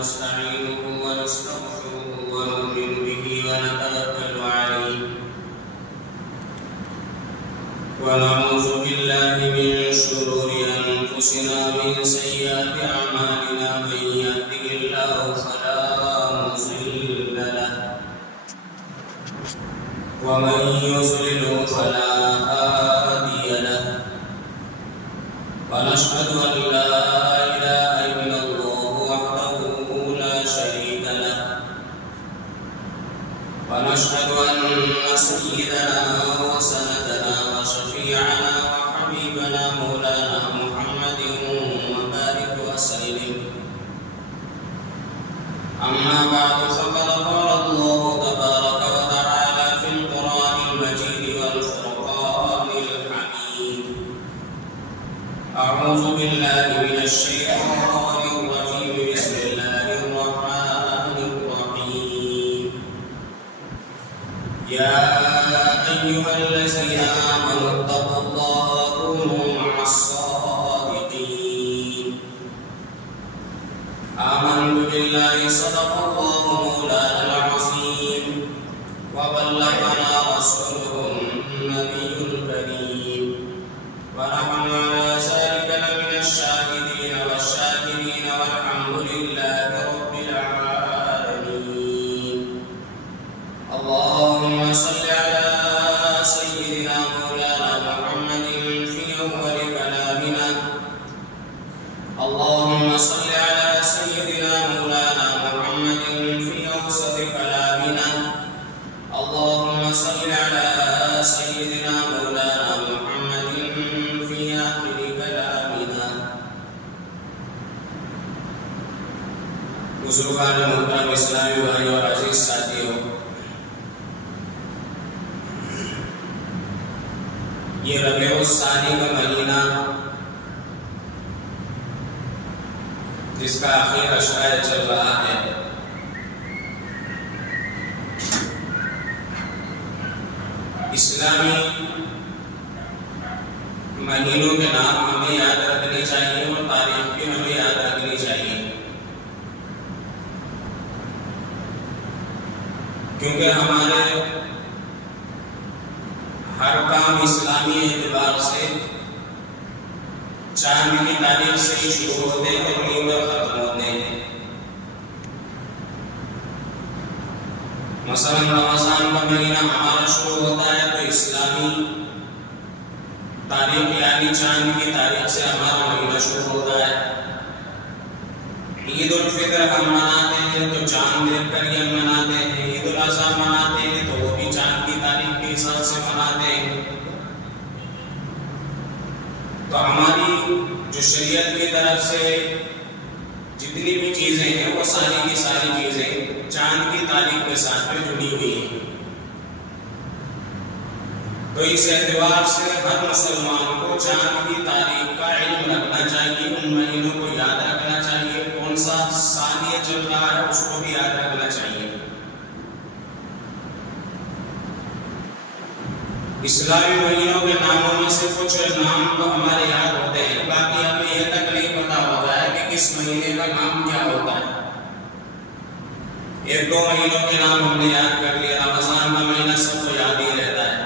ونستعينه ونستغفره ونؤمن به ونتوكل عليه ونعوذ بالله من شرور أنفسنا ومن سيئات أعمالنا من يهده الله فلا مضل له ومن يضلل فلا هادي له ونشهد أن لا إله إلا الله وحده لا شريك له ونشهد أن سيدنا وسندنا وشفيعنا وحبيبنا مولانا محمد وبارك وسلم. أما بعد فقد قال الله تبارك وتعالى في القرآن المجيد والفرقان الحميد: أعوذ بالله من الشيطان الرجيم. بسم الله الرحمن الرحيم. يا أيها الذين آمنوا اتقوا الله وكونوا مع الصادقين. آمنت بالله صدق الله مولانا العظيم وبلغنا رسوله النبي الكريم ونحن على ذلك لمن الشاهدين والشاكرين والحمد لله رب العالمين. اللهم صل على سيدنا مولانا محمد في أول كلامنا. اللهم صل على سيدنا مولانا محمد في أوسط كلامنا. اللهم صل على سيدنا مولانا محمد في آخر كلامنا. بزرگان محترم اسلامی بھائیوں اور عزیز ساتھیوں، یہ ربیع الثانی کا مہینہ جس کا آخری اشعار چل رہا ہے، اسلامی مہینوں کے نام ہمیں یاد رکھنے چاہیے اور تاریخ بھی ہمیں یاد رکھنی چاہیے، کیونکہ ہمارے ہر کام اسلامی اعتبار سے چاند کی تاریخ سے ہی شروع ہوتے ہیں اور انہیں پر ختم ہوتے ہیں۔ مثلا رمضان کا مہینہ ہمارا شروع ہوتا ہے تو اسلامی تاریخ یعنی چاند کی تاریخ سے ہمارا مہینہ شروع ہوتا ہے۔ عید الفطر ہم مناتے ہیں تو چاند دیکھ کر یہ مناتے ہیں، عید الاضحیٰ مناتے ہیں تو وہ بھی چاند کی تاریخ کے حساب سے مناتے ہیں۔ تو ہماری جو شریعت کی طرف سے جتنی بھی چیزیں ہیں وہ ساری کی ساری چیزیں چاند کی تاریخ کے ساتھ میں جڑی ہوئی ہیں۔ تو اس اعتبار سے ہر مسلمان کو چاند کی تاریخ کا علم رکھنا چاہیے، ان مہینوں کو یاد رکھنا چاہیے، کون سا ثانیہ چل رہا ہے اس کو بھی یاد رکھنا چاہیے۔ اسلامی مہینوں کے ناموں میں سے کچھ نام تو ہمارے یاد ہوتے ہیں، باقی ہمیں یہ تک نہیں پتا ہوتا ہے کہ کس مہینے کا نام کیا ہوتا ہے۔ ایک دو مہینوں کے نام ہم نے یاد کر لیا، رمضان کا مہینہ سب کو یاد ہی رہتا ہے،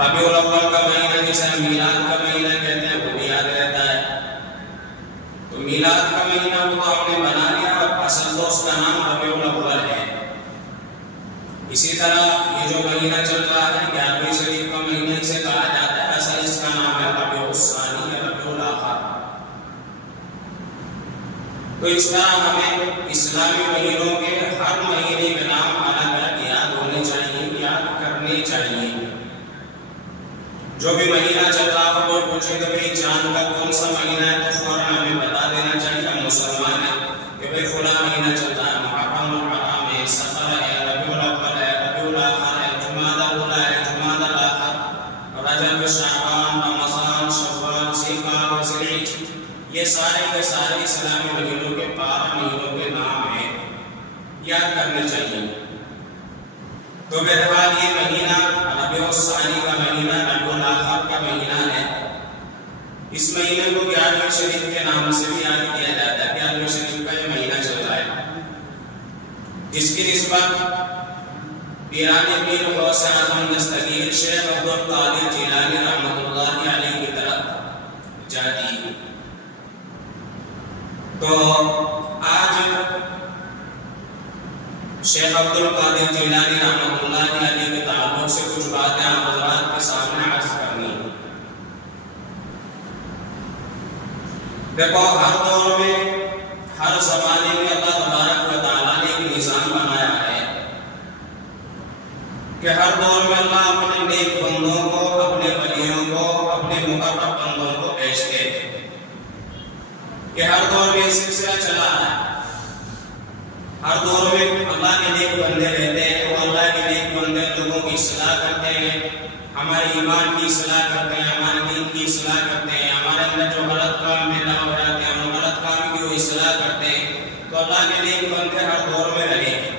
ربیع الاول کا مہینہ جسے ہم میلاد کا مہینہ کہتے ہیں وہ بھی یاد رہتا ہے۔ تو میلاد کا مہینہ وہ تو ہم نے بنا لیا اور اصل تو اس کا نام ربیع الاول ہے۔ اسی طرح یہ جو مہینہ چل رہا ہے 11ویں شریف کا مہینہ اسے کہا جاتا ہے، اصل اس کا نام ہے ربیع الثانی یا ربیع الاخر۔ تو اس طرح ہمیں اسلامی مہینوں کے ہر مہینے کے نام الگ الگ یاد ہونے چاہیے، یاد کرنے چاہیے۔ جو بھی مہینہ چل رہا ہو کوئی پوچھے کہ بھئی چاند کا کون سا مہینہ ہے تو فوراً ہمیں بتا دینا چاہیے، ہم مسلمان ہیں، کہ بھئی فلاں مہینہ چلتا ہے، محرم الحرام ہے، سفر ہے، ربیع الاول ہے، ربیع الاخر ہے، جمادی الاولیٰ ہے، جمادی الاخر، رجب، شعبان، رمضان، شوال، ذوالقعدہ، ذوالحجہ، یہ سارے کے سارے اسلامی مہینوں کے 12 مہینوں کے نام ہیں، یاد کرنے چاہیے۔ تو بہرحال یہ مہینہ ربیع الثانی کا مہینہ، ربیع الاخر کا مہینہ ہے، اس مہینے کو 11ویں شریف کے نام سے بھی یاد کیا جاتا ہے. 11ویں شریف کا یہ مہینہ چل رہا ہے جس کی نسبت پیران پیر غوث اعظم دستگیر شیخ عبد القادر جیلانی رحمۃ اللہ علیہ کی طرف جاتی ہے. تو آج شیخ عبد القادر جیلانی رحمۃ اللہ علیہ کے تعلق سے کچھ باتیں آپ حضرات کے سامنے عرض کرنی ہیں. دیکھو، ہر دور میں ہر زمانے میں اللہ تبارک و تعالیٰ نے ایک نظام بنایا ہے کہ ہر دور میں اللہ اپنے نیک بندوں کو، اپنے ولیوں کو، اپنے مقرب بندوں کو بھیجتے ہیں کہ ہر دور میں سلسلہ چلا ہے. ہر دور میں اللہ کے نیک بندے رہتے ہیں. وہ اللہ کے نیک بندے لوگوں کی اصلاح کرتے ہیں، ہمارے ایمان کی اصلاح کرتے ہیں، ہمارے دین کی اصلاح کرتے ہیں، ہمارے اندر جو غلط کام پیدا ہو جاتے ہیں ہم غلط کام کی وہ اصلاح کرتے ہیں. تو اللہ کے نیک بندے ہر دور میں رہے ہیں.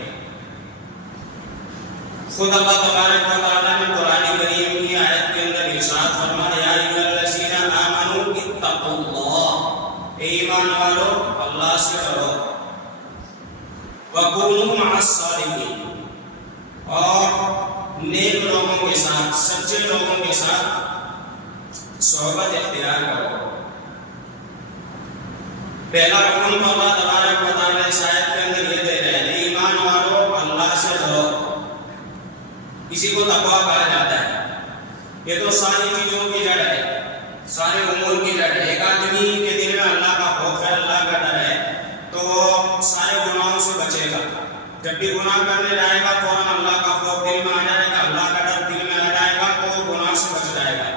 خود اللہ تبارک و تعالیٰ نے قرآن کریم کی آیت کے اندر ارشاد فرمایا، یا ایھا الذین آمنوا اتقوا اللہ، اے ایمان والو اللہ سے ڈرو، وَكُونُوا مَعَ الصَّادِقِينَ، اور نیک لوگوں کے ساتھ، سچے لوگوں کے ساتھ صحبت اختیار کرو. پہلا حکم تو اللہ تبارک و تعالیٰ اس آیت کے اندر یہ دے رہے ہیں، ایمان والو اللہ سے ڈرو. اسی کو تقویٰ کہا جاتا ہے. یہ تو ساری چیزوں کی جڑ ہے، سارے امور کی جڑ ہے. ایک آدمی کے دل میں اللہ کا خوف ہے، اللہ کا ڈر ہے، تو وہ سارے گناہوں سے بچے گا. جب بھی گناہ کرنے جائے گا فوراً اللہ کا خوف دل میں آ جائے گا، اللہ کا ڈر دل میں آ جائے گا، تو وہ گناہ سے بچ جائے گا.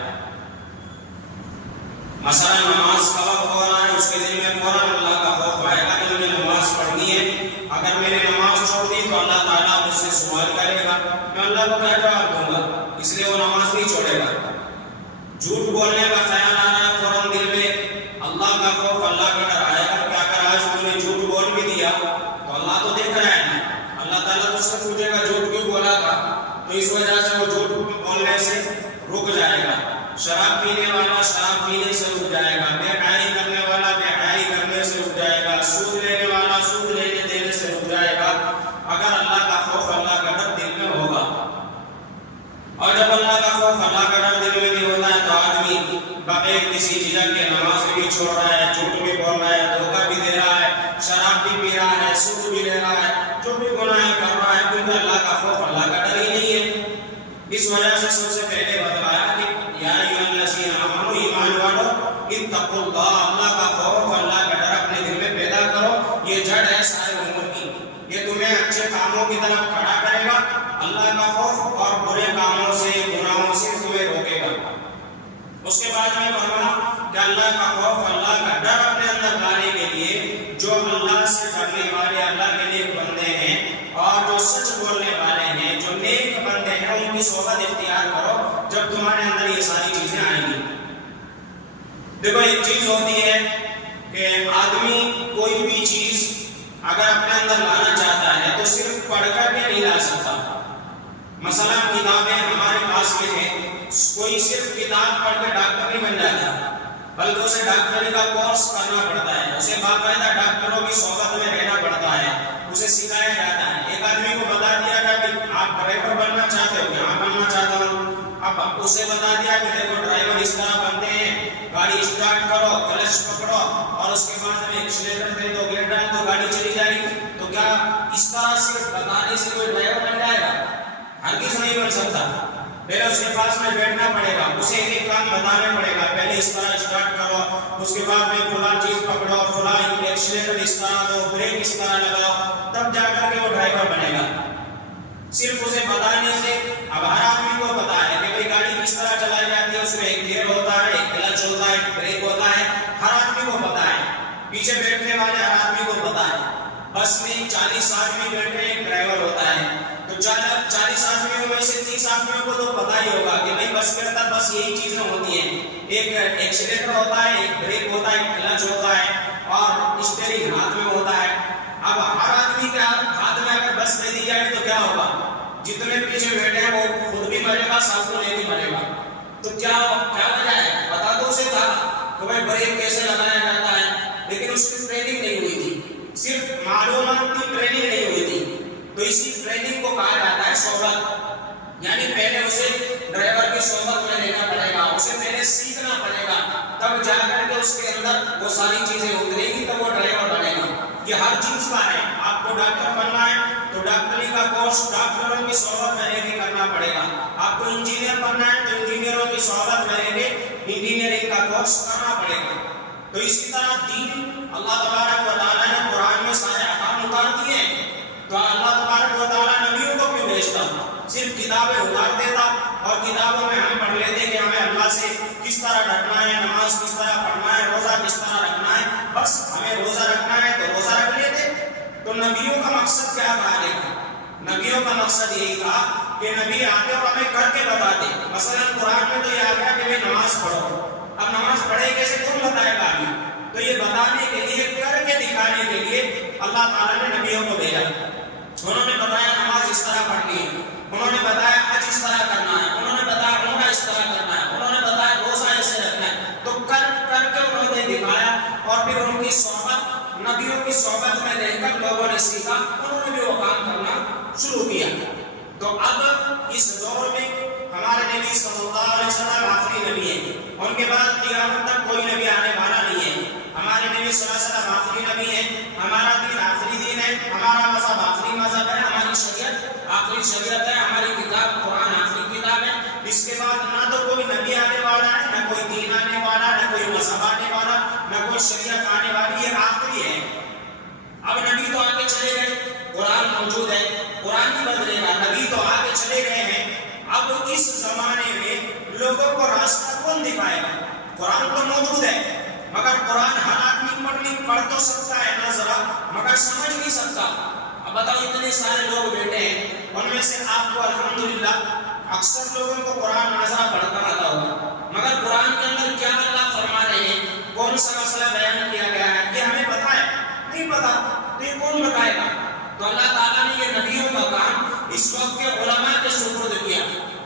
مثلا نماز کا وقت ہو رہا ہے، اس کے دل میں فوراً اللہ کا خوف آئے گا کہ مجھے نماز پڑھنی ہے. اگر میں نے نماز چھوڑ دی تو اللہ تعالیٰ مجھ سے سوال کرے گا، میں اللہ کو کیا جواب دوں گا؟ اس لیے وہ نماز نہیں چھوڑے گا. جھوٹ بولنے کا خیال آ رہا ہے، فوراً دل میں اللہ کا خوف، اللہ کا ڈر آئے گا کہ اگر آج تم نے جھوٹ بول بھی دیا تو اللہ تو دیکھ رہا ہے نا، اللہ تعالیٰ تجھ سے پوچھے گا جھوٹ کیوں بولا تھا. تو اس وجہ سے وہ جھوٹ بولنے سے رک جائے گا. شراب پینے والا شراب پینے سے رک جائے گا، بے حیائی کرنے والا بے حیائی کرنے سے رک جائے گا، سود لینے والا سود لینے دینے سے رک جائے گا، اگر اللہ کا خوف، اللہ کا ڈر دل میں ہوگا. اور جب اللہ کا خوف، اللہ کا ڈر دل میں بھی ہوتا ہے تو آدمی بغیر کسی جھجک کے نماز بھی چھوڑ رہا ہے، جھوٹ بھی بول رہا ہے، دھوکہ بھی دے رہا ہے، شراب بھی پی رہا ہے، سود بھی لے رہا ہے، جو بھی گناہ کر رہا ہے، کیونکہ اللہ کا خوف، اللہ کا ڈر ہی نہیں ہے. اس وجہ سے سب سے پہلے بتایا کہ یا ایھا الذین آمنوا، ایمان والو اتقوا اللہ، اللہ کا خوف، اللہ کا ڈر اپنے دل میں پیدا کرو. یہ جڑ ہے سارے امور کی. یہ تمہیں اچھے کاموں کی طرف کھڑا کرے گا. اللہ کا خوف اور برے کاموں سے، گناہوں سے تمہیں روکے گا. اس کے بعد میں فرمایا کہ اللہ کا خوف، اللہ کا ڈر اپنے اندر لانے کے لیے جو اللہ سے ڈرنے والے اللہ کے نیک بندے ہیں اور جو سچ بولنے والے ہیں، جو نیک بندے ہیں، ان کی صحبت اختیار کرو. جب تمہارے اندر یہ ساری چیزیں آئیں گی. دیکھو، ایک چیز ہوتی ہے کہ آدمی کوئی بھی چیز اگر اپنے اندر لانا چاہتا ہے تو صرف پڑھ کر کے نہیں لا سکتا. مثلا کتابیں ہمارے پاس میں ہیں، کوئی صرف کتاب پڑھ کے ڈاکٹر نہیں بن جاتا، بلکہ اسے ڈاکٹری کا کورس کرنا پڑتا ہے، اسے باقاعدہ ڈاکٹروں کی صحبت میں رہنا پڑتا ہے، اسے سکھایا جاتا ہے. ایک آدمی کو بتا دیا گیا کہ آپ ڈرائیور بننا چاہتے ہو، یہاں بننا چاہتا ہوں. اب اسے بتا دیا کہ دیکھو ڈرائیور اس طرح بنتے ہیں، گاڑی اسٹارٹ کرو، کلچ پکڑو اور اس کے بعد میں ایکسیلیٹر دے دو، گیئر ڈال دو، گاڑی چلی جائے گی. تو کیا اس طرح صرف بتانے سے کوئی ڈرائیور بن جائے گا؟ ہرگز نہیں بن سکتا. پہلے اس کے پاس میں بیٹھنا پڑے گا، اسے ایک ایک کام بتانا پڑے گا. پہلے اس طرح اسٹارٹ کرو، اس کے بعد میں فلاں چیز پکڑو، فلاں ایکسیلیٹر اس طرح دو، بریک اس طرح لگاؤ، تب جا کر کے وہ ڈرائیور بنے گا. صرف اسے بتانے سے اب ہر آدمی کو پتا ہے کہ بھائی گاڑی کس طرح چلائی جاتی ہے، اس میں ایک گیئر ہوتا ہے، ایک کلچ ہوتا ہے، ایک بریک ہوتا ہے، ہر آدمی کو پتا ہے. پیچھے بیٹھنے والے ہر آدمی کو پتا ہے. بس میں 40 آدمی بیٹھے، ایک ڈرائیور ہوتا ہے، تو 40 آدمیوں میں سے 30 آدمیوں کو تو پتا ہی ہوگا کہ بھائی بس کے اندر بس یہی چیزیں ہوتی ہیں. ایک ایکسیلیٹر ہوتا ہے، ایک بریک ہوتا ہے، ایک کلچ ہوتا ہے اور اسٹیئرنگ ہاتھ میں ہوتا ہے. اب ہر آدمی کے ہاتھ میں اگر بس دے دی جائے تو کیا ہوگا؟ جتنے پیچھے بیٹھے ہیں وہ خود بھی مرے گا، ساتھ میں بھی مرے گا. تو کیا وجہ ہے؟ بتا دو اسے تھا کہ ٹیپ کیسے لگایا جاتا ہے، لیکن اس کی ٹریننگ نہیں ہوئی تھی، صرف معلومات کی ٹریننگ نہیں ہوئی تھی، تو اسی ٹریننگ کو کہا جاتا ہے صحبت، یعنی پہلے اسے ڈرائیور کی صحبت میں رہنا پڑے گا، اسے پہلے سیکھنا پڑے گا، تب جا کر کے اس کے اندر وہ ساری چیزیں اترے گی، تب وہ ڈرائیور بنے گا۔ یہ ہر چیز کا ہے، آپ کو ڈاکٹر بننا ہے تو ڈاکٹری کا کورس ڈاکٹروں کی صحبت میں رہ کے کرنا پڑے گا، آپ کو انجینئر بننا ہے تو انجینئروں کی صحبت میں رہ کے انجینئرنگ کا کورس کرنا پڑے گا۔ تو اسی طرح دین اللہ تبارک و تعالیٰ نے قرآن میں سارے احکام اتار دیے ہیں، تو اللہ تبارک و تعالیٰ نبیوں کو کیوں بھیجتا؟ صرف کتابیں اتار دیتا اور کتابوں میں ہم پڑھ لیتے کہ ہمیں اللہ سے کس طرح ڈرنا ہے، نماز کس طرح پڑھنا ہے، روزہ کس طرح رکھنا ہے، بس ہمیں روزہ رکھنا ہے تو روزہ رکھ لیتے۔ تو نبیوں کا مقصد کیا تھا؟ نبیوں کا مقصد یہی تھا کہ نبی آتے اور ہمیں کر کے بتاتے۔ مثلا قرآن میں تو یہ آ گیا کہ بھائی نماز پڑھو، اب نماز پڑھے کیسے کون بتائے گا ابھی؟ تو یہ بتانے کے لیے، کر کے دکھانے کے لیے اللہ تعالیٰ نے نبیوں کو بھیجا۔ انہوں نے بتایا نماز اس طرح پڑھنی ہے، انہوں نے بتایا حج اس طرح کرنا ہے، انہوں نے بتایا عمرہ اس طرح کرنا ہے، انہوں نے بتایا روزہ ایسے رکھنا ہے، تو کر کے انہوں نے دکھایا، اور پھر ان کی صحبت، نبیوں کی صحبت میں رہ کر لوگوں نے سیکھا، انہوں نے بھی وہ کام کرنا شروع کیا۔ تو اب اس دور میں ہمارے نبی صلی اللہ علیہ وسلم آخری نبی ہیں، ان کے بعد قیامت تک کوئی نبی آنے والا نہیں ہے۔ ہمارے نبی صلی اللہ علیہ وسلم آخری نبی ہیں، ہمارا دین آخری دین ہے، ہمارا مذہب آخری مذہب ہے، ہماری شریعت آخری شریعت ہے، ہماری کتاب قرآن آخری کتاب ہے۔ اس کے بعد نہ تو کوئی نبی آنے والا ہے، نہ کوئی دین آنے والا، نہ کوئی مذہب آنے والا، نہ کوئی شریعت آنے والی، یہ آخری ہے۔ اب نبی تو آگے چلے گئے، قرآن موجود ہے، قرآن ہی بدلے گا، نبی تو آگے چلے گئے ہیں۔ اب اس زمانے میں لوگوں کو راستہ کون دکھائے گا؟ قرآن تو موجود ہے، مگر قرآن ہر آدمی پڑھ تو سکتا ہے نا ذرا، مگر سمجھ نہیں سکتا۔ اب بتاؤ اتنے سارے لوگ بیٹھے ہیں، ان میں سے آپ کو الحمدللہ اکثر لوگوں کو قرآن نظرہ پڑھتا آتا ہوگا، مگر قرآن کے اندر کیا اللہ فرما رہے ہیں، کون سا مسئلہ بیان کیا گیا ہے، یہ ہمیں پتہ ہے؟ نہیں پتا، تو یہ کون بتائے گا؟ تو اللہ تعالیٰ نے یہ نبیوں کا کام اس وقت کے علماء کے سپرد کیا۔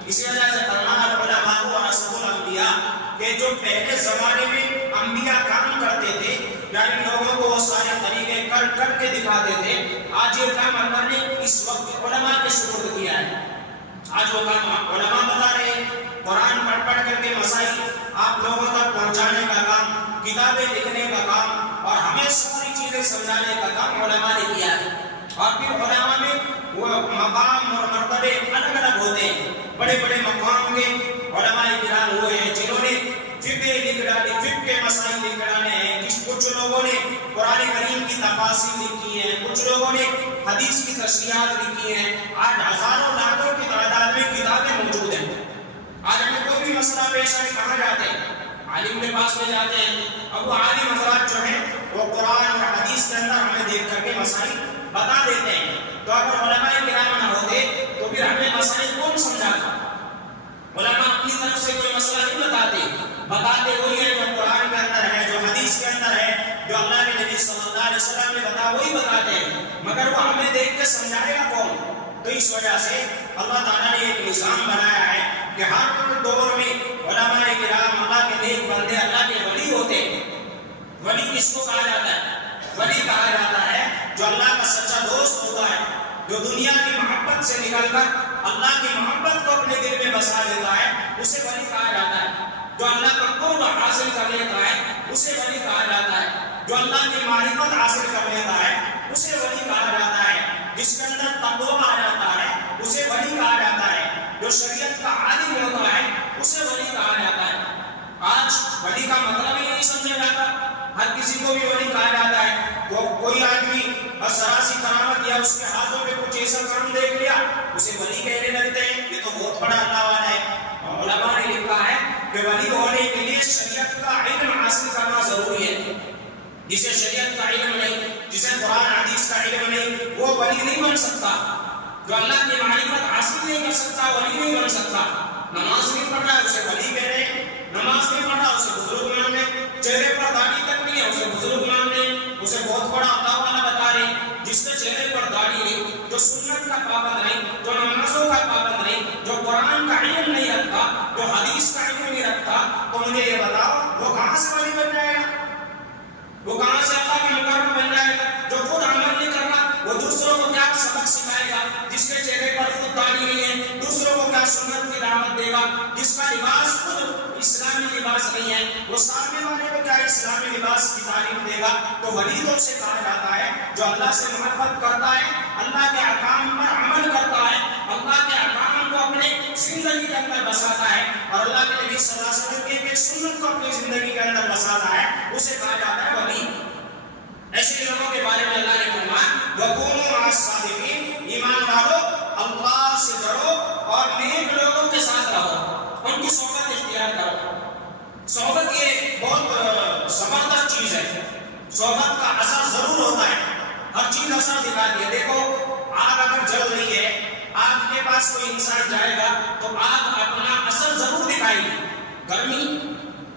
اسی وجہ سے فرمانا علماء ورثۃ الانبیاء، کہ جو پہلے زمانے میں انبیاء کام کرتے تھے، یعنی لوگوں کو وہ سارے طریقے کر کے دکھاتے تھے، آج یہ کام اللہ نے اس وقت علماء کے سپرد کیا ہے۔ آج وہ کام علماء بتا رہے ہیں، قرآن پڑھ کر کے مسائل آپ لوگوں تک پہنچانے کا کام، کتابیں لکھنے کا کام، اور ہمیں ساری چیزیں سمجھانے کا کام علماء نے کیا ہے۔ اور پھر علماء میں وہ مقام اور مرتبے الگ الگ ہوتے ہیں، بڑے بڑے مقام کے علماء کرام ہوئے ہیں جنہوں نے فقہ لکھ ڈالے، فقہ کے مسائل لکھ ڈالے ہیں، کچھ لوگوں نے قرآن کریم کی تفاسیر لکھی ہیں، کچھ لوگوں نے حدیث کی تشریحات لکھی ہیں۔ آج ہزاروں لاکھوں کی تعداد میں کتابیں موجود ہیں۔ آج ہمیں کوئی بھی مسئلہ پیش آئے کہاں جاتے ہیں؟ عالم کے پاس میں جاتے ہیں، اب وہ عالم حضرات جو ہیں وہ قرآن اور حدیث کے اندر ہمیں دیکھ کر کے مسائل بتا دیتے ہیں۔ تو اگر علماء کرام نہ ہوتے تو پھر ہمیں مسائل کون سمجھاتا؟ علماء اپنی طرف سے کوئی مسئلہ نہیں بتاتے وہی ہے جو قرآن کے اندر ہے، جو حدیث کے اندر ہے، جو اللہ کے نبی صلی اللہ علیہ وسلم نے بتایا وہی بتاتے ہیں، مگر وہ ہمیں دیکھ کے سمجھائے گا کون؟ تو اس وجہ سے اللہ تعالیٰ نے ایک نظام بنایا ہے کہ ہر دور میں علماء کرام اللہ کے نیک بندے، اللہ کے ولی ہوتے ہیں۔ ولی کس کو کہا جاتا ہے؟ ولی کہا جاتا ہے جو اللہ کا سچا دوست ہوتا ہے، جو دنیا کی محبت سے نکل کر اللہ کی محبت کو اپنے دل میں بسا لیتا ہے، اسے ولی کہا جاتا ہے۔ جو اللہ کا قرب حاصل کر لیتا ہے اسے ولی کہا جاتا ہے۔ جو اللہ کی معرفت حاصل کر لیتا ہے اسے ولی کہا جاتا ہے۔ جس کے اندر تقویٰ آ جاتا ہے اسے ولی کہا جاتا ہے۔ جو شریعت کا عالم ہوتا ہے اسے ولی کہا جاتا ہے۔ آج ولی کا مطلب ہی نہیں سمجھا جاتا، ہر کسی کو بھی ولی کہا جاتا ہے۔ کوئی آدمی ذرا سی کرامت یا اس کے ہاتھوں میں کچھ ایسا کام دیکھ لیا اسے ولی کہنے لگتے ہیں، یہ تو بہت بڑا اللہ والا ہے۔ علماء نے لکھا ہے کہ ولی ہونے کے لیے شریعت کا علم حاصل کرنا ضروری ہے۔ جسے شریعت کا علم نہیں، جسے قرآن حدیث کا علم نہیں، وہ ولی نہیں بن سکتا۔ جو اللہ کی معرفت حاصل نہیں کر سکتا ولی نہیں بن سکتا۔ نماز نہیں پڑھ رہا ہے اسے ولی کہہ رہے ہیں، نماز نہیں پڑھ رہا اسے بزرگ مان لیں، چہرے پر داڑھی تک نہیں ہے اسے بزرگ مان لیں، اسے بہت بڑا اللہ والا بتا رہے ہیں۔ جس کے چہرے پر داڑھی نہیں، جو سنت کا پابند نہیں، جو نمازوں کا پابند نہیں، جو قرآن کا علم نہیں رکھتا، جو حدیث کا علم نہیں رکھتا، تو مجھے یہ بتاؤ وہ کہاں سے ولی بن جائے گا؟ دے گا، جس کا لباس خود اسلامی لباس نہیں ہے، وہ سامنے والے کو کیا اسلامی لباس کی تعلیم دے گا۔ تو ولیدوں سے کہا جاتا ہے جو اللہ سے محبت کرتا ہے، اللہ کے احکام پر عمل کرتا ہے، اللہ کے احکام کو اپنے زندگی کے اندر بساتا ہے، اور اللہ کے نبی صلی اللہ علیہ وسلم کی ایک سنت کو اپنی زندگی کے اندر بساتا ہے، اسے کہا جاتا ہے ولی۔ ایسے لوگوں کے بارے میں اللہ نے فرمایا وَكُونُوا مَعَ الصَّادِقِينَ، ایمان والو اللہ سے ڈرو اور نیک لوگوں کے ساتھ رہو، ان کی صحبت اختیار کرو۔ صحبت یہ بہت زبردست چیز ہے، صحبت کا اثر ضرور ہوتا ہے، ہر چیز اثر دکھاتی ہے۔ دیکھو آگ اگر جل رہی ہے، آگ کے پاس کوئی انسان جائے گا تو آگ اپنا اثر ضرور دکھائے گی، گرمی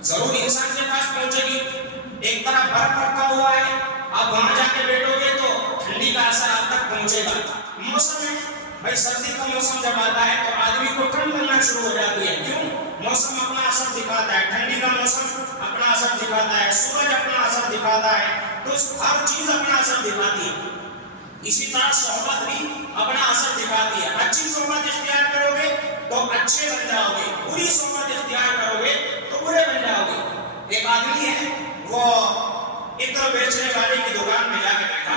ضرور انسان کے پاس پہنچے گی۔ ایک طرف برف رکھا ہوا ہے، آپ وہاں جا کے بیٹھو گے تو ٹھنڈی کا اثر آپ تک پہنچے گا۔ موسم ہے بھائی، سردی کا موسم جب آتا ہے تو آدمی کو ٹھنڈ لگنا شروع ہو جاتی ہے، کیوں؟ موسم اپنا اثر دکھاتا ہے، ٹھنڈی کا موسم اپنا اثر دکھاتا ہے، سورج اپنا اثر دکھاتا ہے، تو ہر چیز اپنا اثر دکھاتی ہے۔ اسی طرح صحبت بھی اپنا اثر دکھاتی ہے۔ اچھی صحبت اختیار کرو گے تو اچھے بن جاؤ گے، بری صحبت اختیار کرو گے تو برے بن جاؤ گے۔ ایک آدمی ہے، وہ عطر بیچنے والے کی دکان میں جا کے بیٹھا،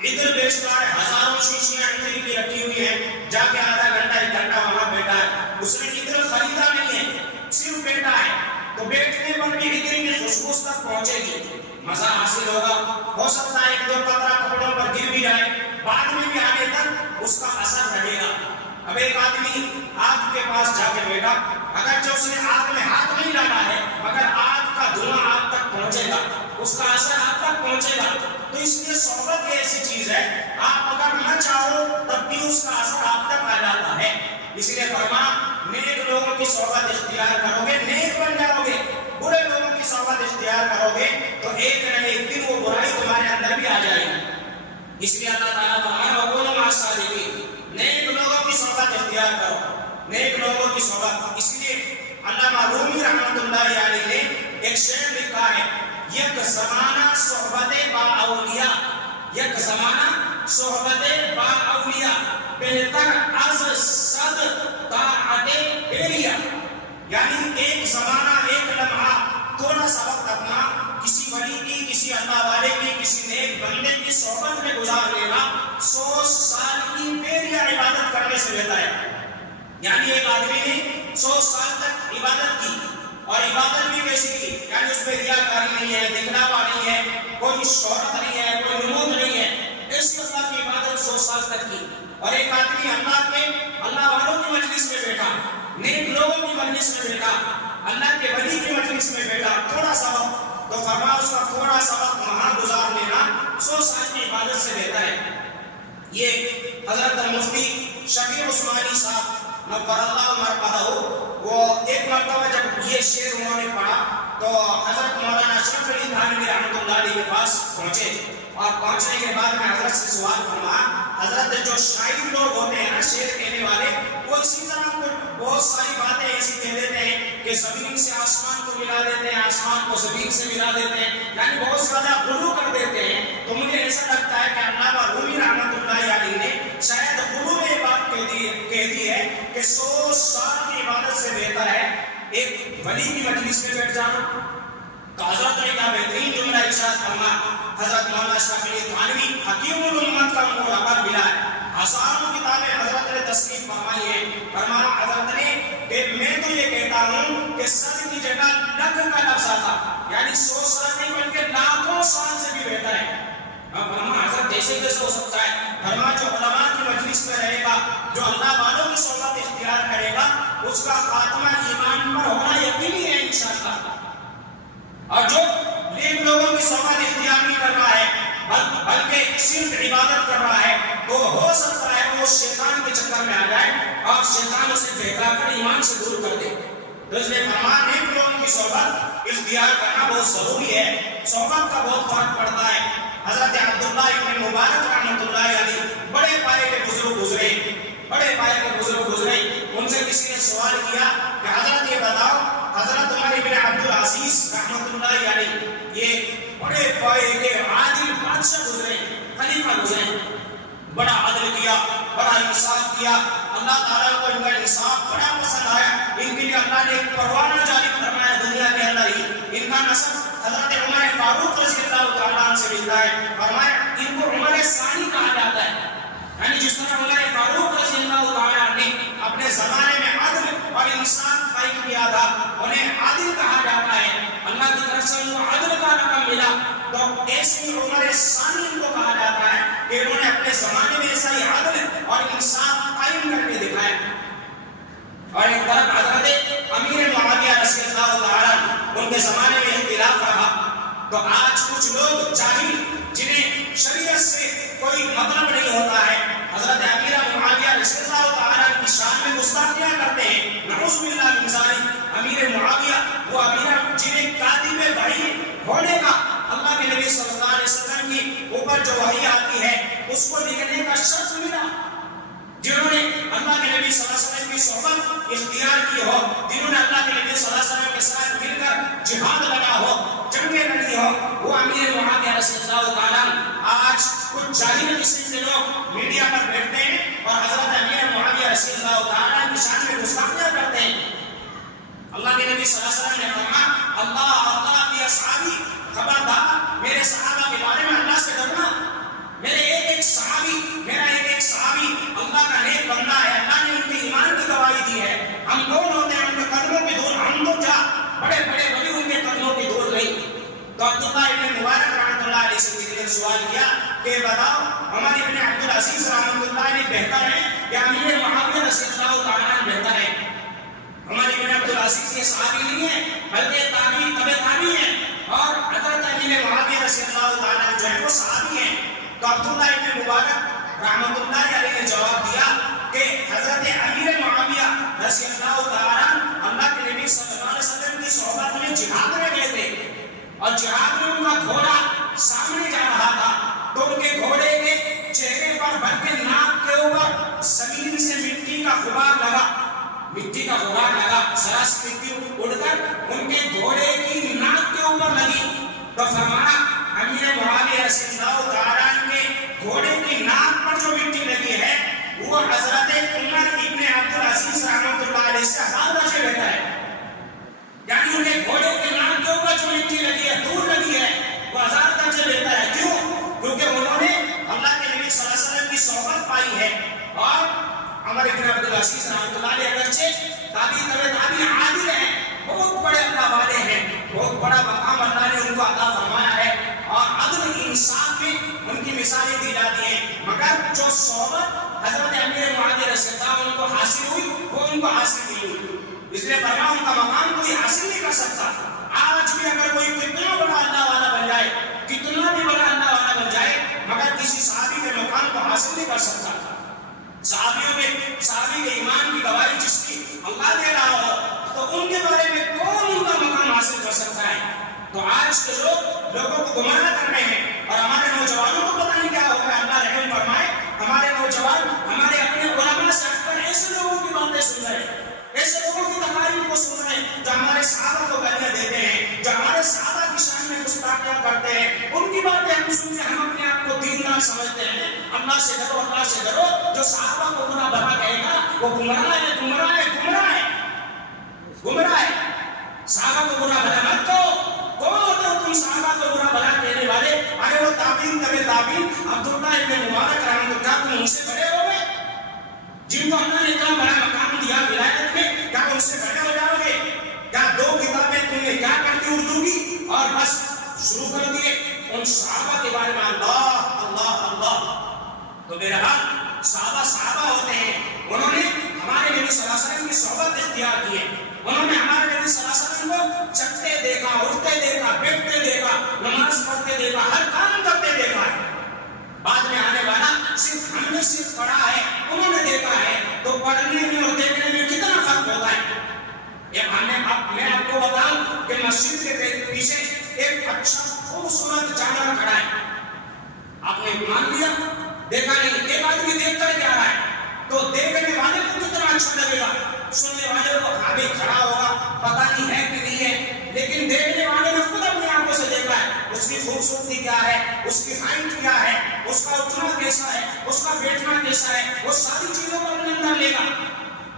عطر بیچتا ہے، ہزاروں شیشیاں عطر کی رکھی ہوئی ہیں، جا کے آدھا گھنٹہ ایک گھنٹہ وہاں بیٹھا ہے، اس نے عطر خریدا نہیں ہے، صرف بیٹھا ہے، تو بیٹھنے پر بھی عطر کی خوشبو تک پہنچے گی، مزہ حاصل ہوگا، ہو سکتا ہے ایک دو قطرہ کپڑوں پر گر بھی جائے، بعد میں بھی آگے تک اس کا اثر رہے گا۔ اب ایک آدمی آگ کے پاس جا کے بیٹھا، اگرچہ اس نے آگ میں ہاتھ نہیں ڈالا ہے مگر آگ کا دھواں آپ تک پہنچے گا، اس کا اثر آپ تک پہنچے گا۔ تو اس لیے صحبت ایک ایسی چیز ہے، آپ اگر نہ چاہو تب بھی اس کا اثر آپ تک آ جاتا ہے۔ اس لیے فرمایا نیک لوگوں کی صحبت اختیار کرو گے نیک بن جاؤ گے، برے لوگوں کی صحبت اختیار کرو گے تو ایک نہ ایک دن وہ برائی تمہارے اندر بھی آ جائے گی۔ اس لیے اللہ تعالیٰ فرمایا وَكُونُوا مَعَ الصَّادِقِينَ، نیک لوگوں کی صحبت اختیار کرو، نیک لوگوں کی صحبت۔ اس لیے علامہ رومی رحمۃ اللہ علیہ نے ایک شعر لکھا ہے، یک زمانہ صحبت با اولیاء، یک زمانہ صحبت با اولیاء بہتر از صد طاعت بیریا، یعنی ایک زمانہ، ایک لمحہ، تھوڑا سا وقت اپنا کسی ولی کی، کسی اللہ والے کی، کسی نیک بندے کی صحبت میں گزار لینا 100 سال کی بیریا عبادت کرنے سے بہتر ہے۔ یعنی ایک آدمی نے 100 سال تک عبادت کی، اور عبادت بھی کیسی کی، یعنی اس میں ریاکاری نہیں ہے، دکھلاوا نہیں ہے، کوئی شہرت نہیں ہے، کوئی نمود نہیں ہے، اس اللہ کی عبادت 100 سال تک کی۔ اور ایک آدمی اللہ والوں کی مجلس میں بیٹھا، نیک لوگوں کی مجلس میں بیٹھا، اللہ کے ولی کی مجلس میں بیٹھا، تھوڑا سا وقت، تو فرمایا اس کا تھوڑا سا وقت وہاں گزار لینا 100 سال کی عبادت سے بہتر ہے۔ یہ حضرت مفتی شفیع عثمانی صاحب نور اللہ مرقدہ، وہ ایک مرتبہ جب یہ شعر انہوں نے پڑھا تو حضرت مولانا اشرف علی تھانوی رحمۃ اللہ علیہ کے پاس پہنچے، اور پہنچنے کے بعد میں حضرت سے سوال فرمایا، حضرت جو شاعر لوگ ہوتے ہیں نا، شعر کہنے والے، وہ اسی طرح بہت ساری باتیں ایسی کہہ دیتے ہیں کہ زمین سے آسمان کو ملا دیتے ہیں، آسمان کو زمین سے ملا دیتے ہیں، یعنی بہت زیادہ غلو کر دیتے ہیں۔ تو مجھے ایسا لگتا ہے کہ علامہ رومی رحمۃ اللہ علیہ نے شاید غلو میں یہ بات کہہ دی ہے کہ 100 سال کی عبادت سے بہتر ہے ایک ولی کی مجلس میں بیٹھ جانا۔ تو حضرت نے کہا بہترین جملہ ارشاد فرمایا، حضرت مولانا اشرف علی تھانوی حکیم الامت کا ان کو لقب ملا ہے، ہزاروں کتابیں حضرت نے تصنیف فرمائی ہیں۔ فرمایا حضرت نے کہ میں تو یہ کہتا ہوں کہ صد کی جگہ لکھ کا لفظ آتا، یعنی 100 سال نہیں بلکہ لاکھوں سال سے بھی بہتر ہے۔ فرمایا حضرت جیسے کیسے ہو سکتا ہے؟ فرمایا جو علماء کی مجلس میں رہے گا، جو اللہ والوں کی صحبت اختیار کرے گا، اس کا خاتمہ ایمان پر ہونا یقینی ہے انشاءاللہ۔ اور جو نیک لوگوں کی صحبت اختیار نہیں کر رہا ہے بلکہ صرف عبادت کر رہا ہے، تو ہو سکتا ہے وہ شیطان کے چکر میں آ جائے اور شیطان اسے بہکا کر ایمان سے دور کر دے۔ تو اس لیے فرمایا نیک لوگوں کی صحبت اختیار کرنا بہت ضروری ہے، صحبت کا بہت فرق پڑتا ہے۔ حضرت عبداللہ ابن مبارک رحمۃ اللہ علیہ بڑے پائے کے بزرگ گزرے، بڑے پائے کے بزرگ گزرے، ان سے کسی نے سوال کیا کہ حضرت یہ بتاؤ، حضرت عمر بن عبد العزیز رحمۃ اللہ علیہ یہ بڑے پائے کے عادل بادشاہ گزرے، خلیفہ گزرے، بڑا عدل کیا، بڑا انصاف کیا، اللہ تعالیٰ کو ان کا انصاف بڑا پسند آیا، ان کے لیے اللہ نے ایک پروانہ جاری فرمایا دنیا کے اندر ہی۔ ان کا نسب حضرت عمر فاروق رضی اللہ تعالیٰ عنہ سے ملتا ہے، فرمایا ان کو عمر ثانی کہا جاتا ہے، یعنی جس طرح عمر فاروق رضی اللہ تعالیٰ عنہ نے اپنے زمانے میں عدل اور انصاف قائم کیا تھا، انہیں عادل کہا جاتا ہے، اللہ کی طرف سے ان کو عدل کا رقم ملا، تو ایسے ہی عمر ثانی ان کو کہا جاتا ہے کہ انہوں نے اپنے زمانے میں ایسا ہی عدل اور انصاف قائم کر کے دکھایا۔ اور ایک طرف حضرت امیر معاویہ رضی اللہ تعالیٰ ان کے زمانے میں اختلاف رہا، تو آج کچھ لوگ جاہل جنہیں شریعت سے کوئی مطلب نہیں ہوتا ہے، حضرت امیر معاویہ رضی اللہ تعالیٰ کی شان میں گستاخیاں کرتے ہیں، نعوذ باللہ من ذالک۔ امیر معاویہ وہ امیر جنہیں کاتب وحی ہونے کا اللہ کے نبی صلی اللہ علیہ وسلم کی اوپر جو وحی آتی ہے اس کو لکھنے کا شرط ملا، جنہوں نے اللہ کے نبی صلی اللہ علیہ وسلم کی صحبت اختیار کی ہو، جنہوں نے اللہ کے نبی صلی اللہ علیہ وسلم کے ساتھ مل کر جہاد لگا ہو، جنگیں لڑی ہو، وہ امیر معاویہ رضی اللہ تعالیٰ۔ آج کچھ جاہل قسم کے لوگ میڈیا پر بیٹھتے ہیں اور حضرت امیر معاویہ رضی اللہ تعالیٰ کی شان میں گستاخیاں کرتے ہیں۔ اللہ کے نبی صلی اللہ علیہ وسلم نے فرمایا اللہ کی اصحابی خبردار، میرے صحابہ کے بارے میں اللہ سے ڈرنا، میرے ایک صحابی، میرا ایک صحابی اللہ کا نیک بندہ ہے، اللہ نے ان کے ایمان کی گواہی دی ہے، ہم کون ہوتے ہیں ان کے قدموں کی دور، ہم تو کیا بڑے بڑے ولی ان کے قدموں کی دور نہیں۔ تو عبداللہ ابن مبارک رحمۃ اللہ علیہ سے کسی نے سوال کیا کہ بتاؤ عمر ابن عبدالعزیز رحمۃ اللہ علیہ بہتر ہے یا امیر معاویہ رضی اللہ تعالیٰ بہتر ہے؟ عمر ابن عبدالعزیز یہ صحابی نہیں ہے بلکہ تابعی تبع تابعی ہیں، اور حضرت امیر معاویہ رضی اللہ تعالیٰ جو ہے وہ صحابی ہیں۔ تو عبداللہ ابن مبارک رحمۃ اللہ علیہ نے جواب دیا کہ حضرت امیر معاویہ رضی اللہ تعالیٰ اللہ کے نبی صلی اللہ علیہ وسلم کی صحبت میں جہاد میں گئے تھے، اور جہاد میں ان کا گھوڑا سامنے جا رہا تھا، تو ان کے گھوڑے کے چہرے پر بلکہ ناک کے اوپر زمین سے مٹی کا غبار لگا، مٹی کا غبار لگا، ذرا سی مٹی اڑ کر ان کے گھوڑے کی ناک کے اوپر لگی، تو فرمایا امیر معاویہ رضی اللہ تعالیٰ کے گھوڑے کی ناک پر جو مٹی لگی ہے وہ حضرت عمر ابن عبدالعزیز رحمۃ اللہ علیہ سے 1000 درجے بہتر ہے، یعنی ان کے گھوڑے کے ناک کے اوپر جو مٹی لگی ہے، دور لگی ہے، وہ 1000 درجے بہتر ہے۔ کیوں؟ کیونکہ انہوں نے اللہ کے نبی صلی اللہ علیہ وسلم کی صحبت پائی ہے، اور عمر ابن عبدالعزیز رحمۃ اللہ علیہ اگرچہ تابعی تبع تابعی عادل ہیں، بہت بڑے اللہ والے ہیں، بہت بڑا مقام اللہ نے ان کو عطا فرمایا ہے، اور عدل انصاف میں ان کی مثالیں دی جاتی ہیں، مگر جو صحبت حضرت امیر معاویہ رضی اللہ عنہ کو حاصل ہوئی وہ ان کو حاصل نہیں ہوئی، اس لیے فرمایا ان کا مقام کوئی حاصل نہیں کر سکتا۔ آج بھی اگر کوئی کتنا بڑا اللہ والا بن جائے، کتنا بھی بڑا اللہ والا بن جائے، مگر کسی صحابی کے مقام کو حاصل نہیں کر سکتا۔ صحابی کے ایمان کی گواہی جس کی اللہ دے رہا ہو، تو ان کے بارے میں کون ان کا مقام حاصل کر سکتا ہے؟ تو آج کے لوگ لوگوں کو گمراہ کر رہے ہیں، اور ہمارے نوجوانوں کو پتہ نہیں کیا ہو گیا، اللہ رحم فرمائے، ہمارے نوجوان ہمارے اپنے علماء سے ہٹ کر ایسے لوگوں کی باتیں سن رہے ہیں، ایسے لوگوں کی تقاریر کو سن رہے ہیں جو ہمارے صحابہ کو گالیاں دیتے ہیں، جو ہمارے صحابہ کی شان میں گستاخیاں کرتے ہیں، ان کی باتیں ہم سن کے ہم اپنے آپ کو دیندار سمجھتے ہیں۔ اللہ سے ڈرو، اللہ سے ڈرو، جو صحابہ کو برا بھلا کہے گا وہ گمراہ ہے، گمراہ ہے، گمراہ ہے، گمراہ ہے۔ صحابہ کو برا بھلا مت کہو۔ کون ہوتے ہو تم صحابہ کو برا بھلا کہنے والے؟ ارے وہ تابعین تبع تابعین، عبداللہ ابن مبارک رحمۃ اللہ، تم ان سے بڑے ہو گئے جن کو اللہ نے اتنا بڑا مقام دیا ولایت میں، کیا ان سے بڑے ہو جاؤ گے؟ کیا 2 کتابیں تم نے کیا کر دی اردو کی اور بس شروع کر دیے ان صحابہ کے بارے میں اللہ اللہ اللہ؟ تو بہرحال صحابہ ہوتے ہیں، انہوں نے ہمارے نبی صلی اللہ علیہ وسلم کی صحبت اختیار کی ہے، انہوں نے ہمارے نبی صلی اللہ علیہ وسلم کو چلتے دیکھا، اٹھتے دیکھا، بیٹھتے دیکھا، نماز پڑھتے دیکھا، ہر کام کرتے دیکھا ہے۔ بعد میں آنے والا صرف ہم نے صرف پڑھا ہے، انہوں نے دیکھا ہے، تو پڑھنے میں اور دیکھنے میں کتنا فرق ہوتا ہے۔ میں آپ کو بتاؤں کہ مسجد کے پیچھے ایک اچھا خوبصورت جانور کھڑا ہے، آپ نے مان لیا، دیکھا نہیں، ایک آدمی دیکھ کر جا رہا ہے، تو دیکھنے والے کو کتنا اچھا لگے گا، سننے والے کو ابھی کھڑا ہوگا، پتہ نہیں ہے کہ نہیں ہے، لیکن دیکھنے والے نے خود اپنی آنکھوں سے دیکھا ہے، اس کی خوبصورتی کیا ہے، اس کی ہائٹ کیا ہے، اس کا اٹھنا کیسا ہے، اس کا بیٹھنا کیسا ہے، وہ ساری چیزوں کو اپنے اندر لے گا۔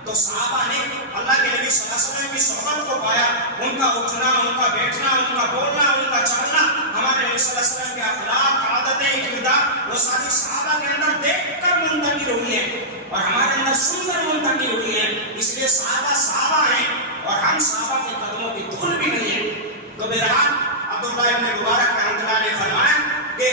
تو صحابہ نے اللہ کے نبی صلی اللہ علیہ وسلم کی صحبت کو پایا، ان کا اٹھنا، ان کا بیٹھنا، ان کا بولنا، ان کا چلنا، ہمارے نبی صلی اللہ علیہ وسلم کے اخلاق، عادتیں، اقتدار، وہ ساری صحابہ کے اندر دیکھ کر منتقل ہوئی ہیں اور ہمارے اندر سن کر منتقل ہوئی ہیں۔ اس لیے صحابہ صحابہ ہیں اور ہم صحابہ کے قدموں کی دھول بھی نہیں ہیں۔ تو بہرحال عبداللہ ابن مبارک رحمۃ اللہ نے فرمایا کہ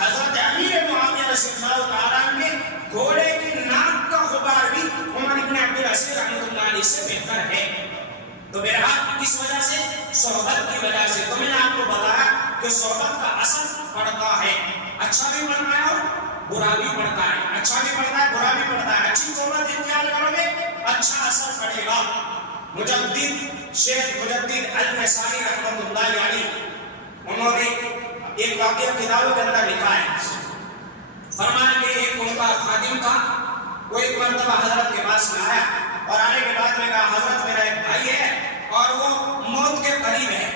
حضرت امیر معاویہ رضی اللہ تعالیٰ عنہ کے گھوڑے کی ناک کا غبار بھی عمر ابن عبدالعزیز رحمۃ اللہ علیہ سے بہتر ہے۔ تو بہرحال کس وجہ سے؟ صحبت کی وجہ سے۔ تو میں نے آپ کو بتایا کہ صحبت کا اثر پڑتا ہے، اچھا بھی پڑتا ہے اور برا بھی پڑتا ہے، اچھا بھی پڑتا ہے، برا بھی پڑتا ہے۔ اچھی صحبت اختیار کرو گے اچھا اثر پڑے گا۔ مجدد شیخ مجدد الفسانی رحمۃ اللہ علیہ، انہوں نے ایک واقعہ کتابوں کے اندر لکھا ہے، فرمایا کہ ایک ان کا خادم تھا، وہ ایک مرتبہ حضرت کے پاس میں آیا اور آنے کے بعد میں کہا حضرت میرا ایک بھائی ہے اور وہ موت کے قریب ہے،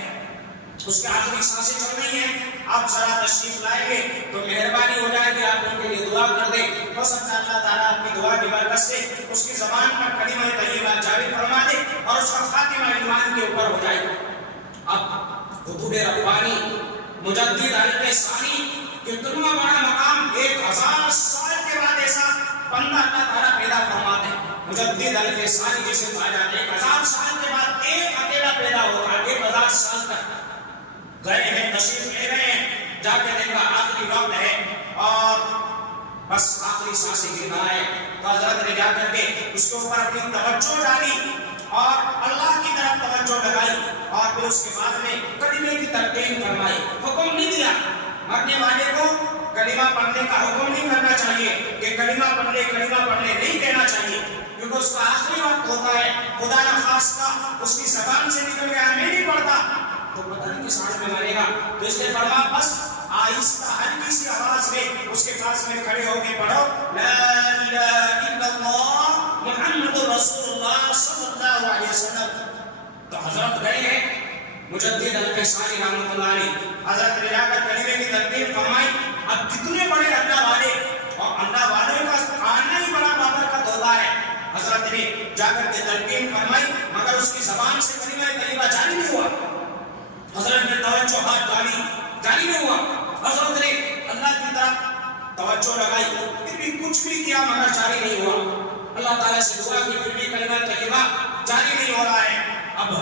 اس کے آخری سانسیں چل رہی ہیں، آپ ذرا تشریف لائیں گے تو مہربانی ہو جائے گی، آپ ان کے لیے دعا کر دیں، ہو سکتا ہے اللہ تعالیٰ آپ کی دعا کی برکت سے اس کی زبان پر کلمہ طیبہ جاری فرما دے اور اس کا خاتمہ ایمان کے اوپر ہو جائے۔ اب قطب ربانی مجدد الفسانی کتنا بڑا مقام، 1000 سال کے بعد ایسا بندہ اللہ تعالیٰ پیدا فرماتے ہیں۔ مجدد الفسانی جسے کہا جاتا ہے، 1000 سال کے بعد ایک اکیلا پیدا ہوتا ہے، 1000 سال تک گئے ہیں، تشریف لے رہے ہیں، جا کے دیکھا آخری وقت ہے اور بس آخری سانسیں گر رہا ہے، تو حضرت نے جا کر کے اس کے اوپر اپنی توجہ ڈالی اور اللہ کی طرف توجہ لگائی اور پھر اس کے بعد میں کلمے کی تلقین فرمائی۔ حکم نہیں دیا مرنے والے کو کلمہ پڑھنے کا حکم نہیں کرنا چاہیے کہ کلمہ پڑھنے نہیں کہنا چاہیے، کیونکہ اس کا آخری وقت ہوتا ہے، خدا نخواستہ اس کی زبان سے نکل گیا میں نہیں پڑھتا تو پتہ نہیں کس حال میں مرے گا۔ تو اس نے فرمایا بس آہستہ ہلکی سی آواز میں اس کے پاس میں کھڑے ہو کے پڑھو لا الہ الا اللہ محمد رسول اللہ صلی اللہ علیہ وسلم۔ تو حضرت گئے ہیں مجدد الفسانی رحمۃ اللہ علیہ، حضرت نے جا کر کلمے کی تلقین فرمائی۔ اب کتنے بڑے اللہ والے اور اللہ والوں کا آنا ہی بڑا بابرکت ہوتا ہے۔ حضرت نے جا کر کے تلقین فرمائی مگر اس کی زبان سے کلمہ طیبہ جاری نہیں ہوا۔ حضرت نے توجہ ہاتھ ڈالی، جاری نہیں ہوا۔ حضرت نے اللہ کی طرف توجہ لگائی، پھر بھی کچھ بھی کیا مگر جاری نہیں ہوا۔ اللہ تعالیٰ سے دعا کی، پھر بھی کلمہ طیبہ جاری نہیں ہو رہا ہے۔ اب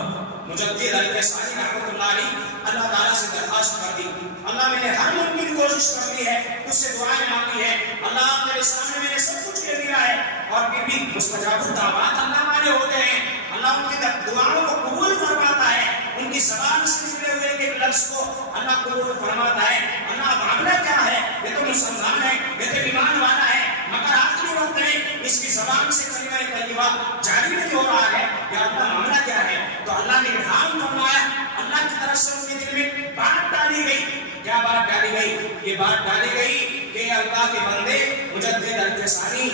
مجدد الفسانی رحمۃ اللہ علیہ اللہ تعالیٰ سے درخواست کر دی، اللہ میں نے ہر ممکن کوشش کر دی ہے، تجھ سے دعائیں مانگی ہے، اللہ میرے سامنے میں نے سب کچھ کہہ دیا ہے اور پھر بھی مستجاب الدعوات اللہ والے ہوتے ہیں، اللہ ان کی دعاؤں کو قبول فرماتا ہے، ان کی زبان سے نکلے ہوئے ایک لفظ کو اللہ قبول فرماتا ہے۔ اللہ معاملہ کیا ہے؟ یہ تو مسلمان ہے، یہ تو ایمان والا ہے، مگر آخری وقت میں اس کی زبان سے کلمہ طیبہ جاری نہیں ہو رہا ہے، یا اللہ معاملہ کیا ہے؟ تو اللہ نے الہام فرمایا، اللہ کی طرف سے ان کے دل میں بات ڈالی گئی۔ کیا بات ڈالی گئی؟ یہ بات ڈالی گئی کہ اللہ کے بندے مجدد الفسانی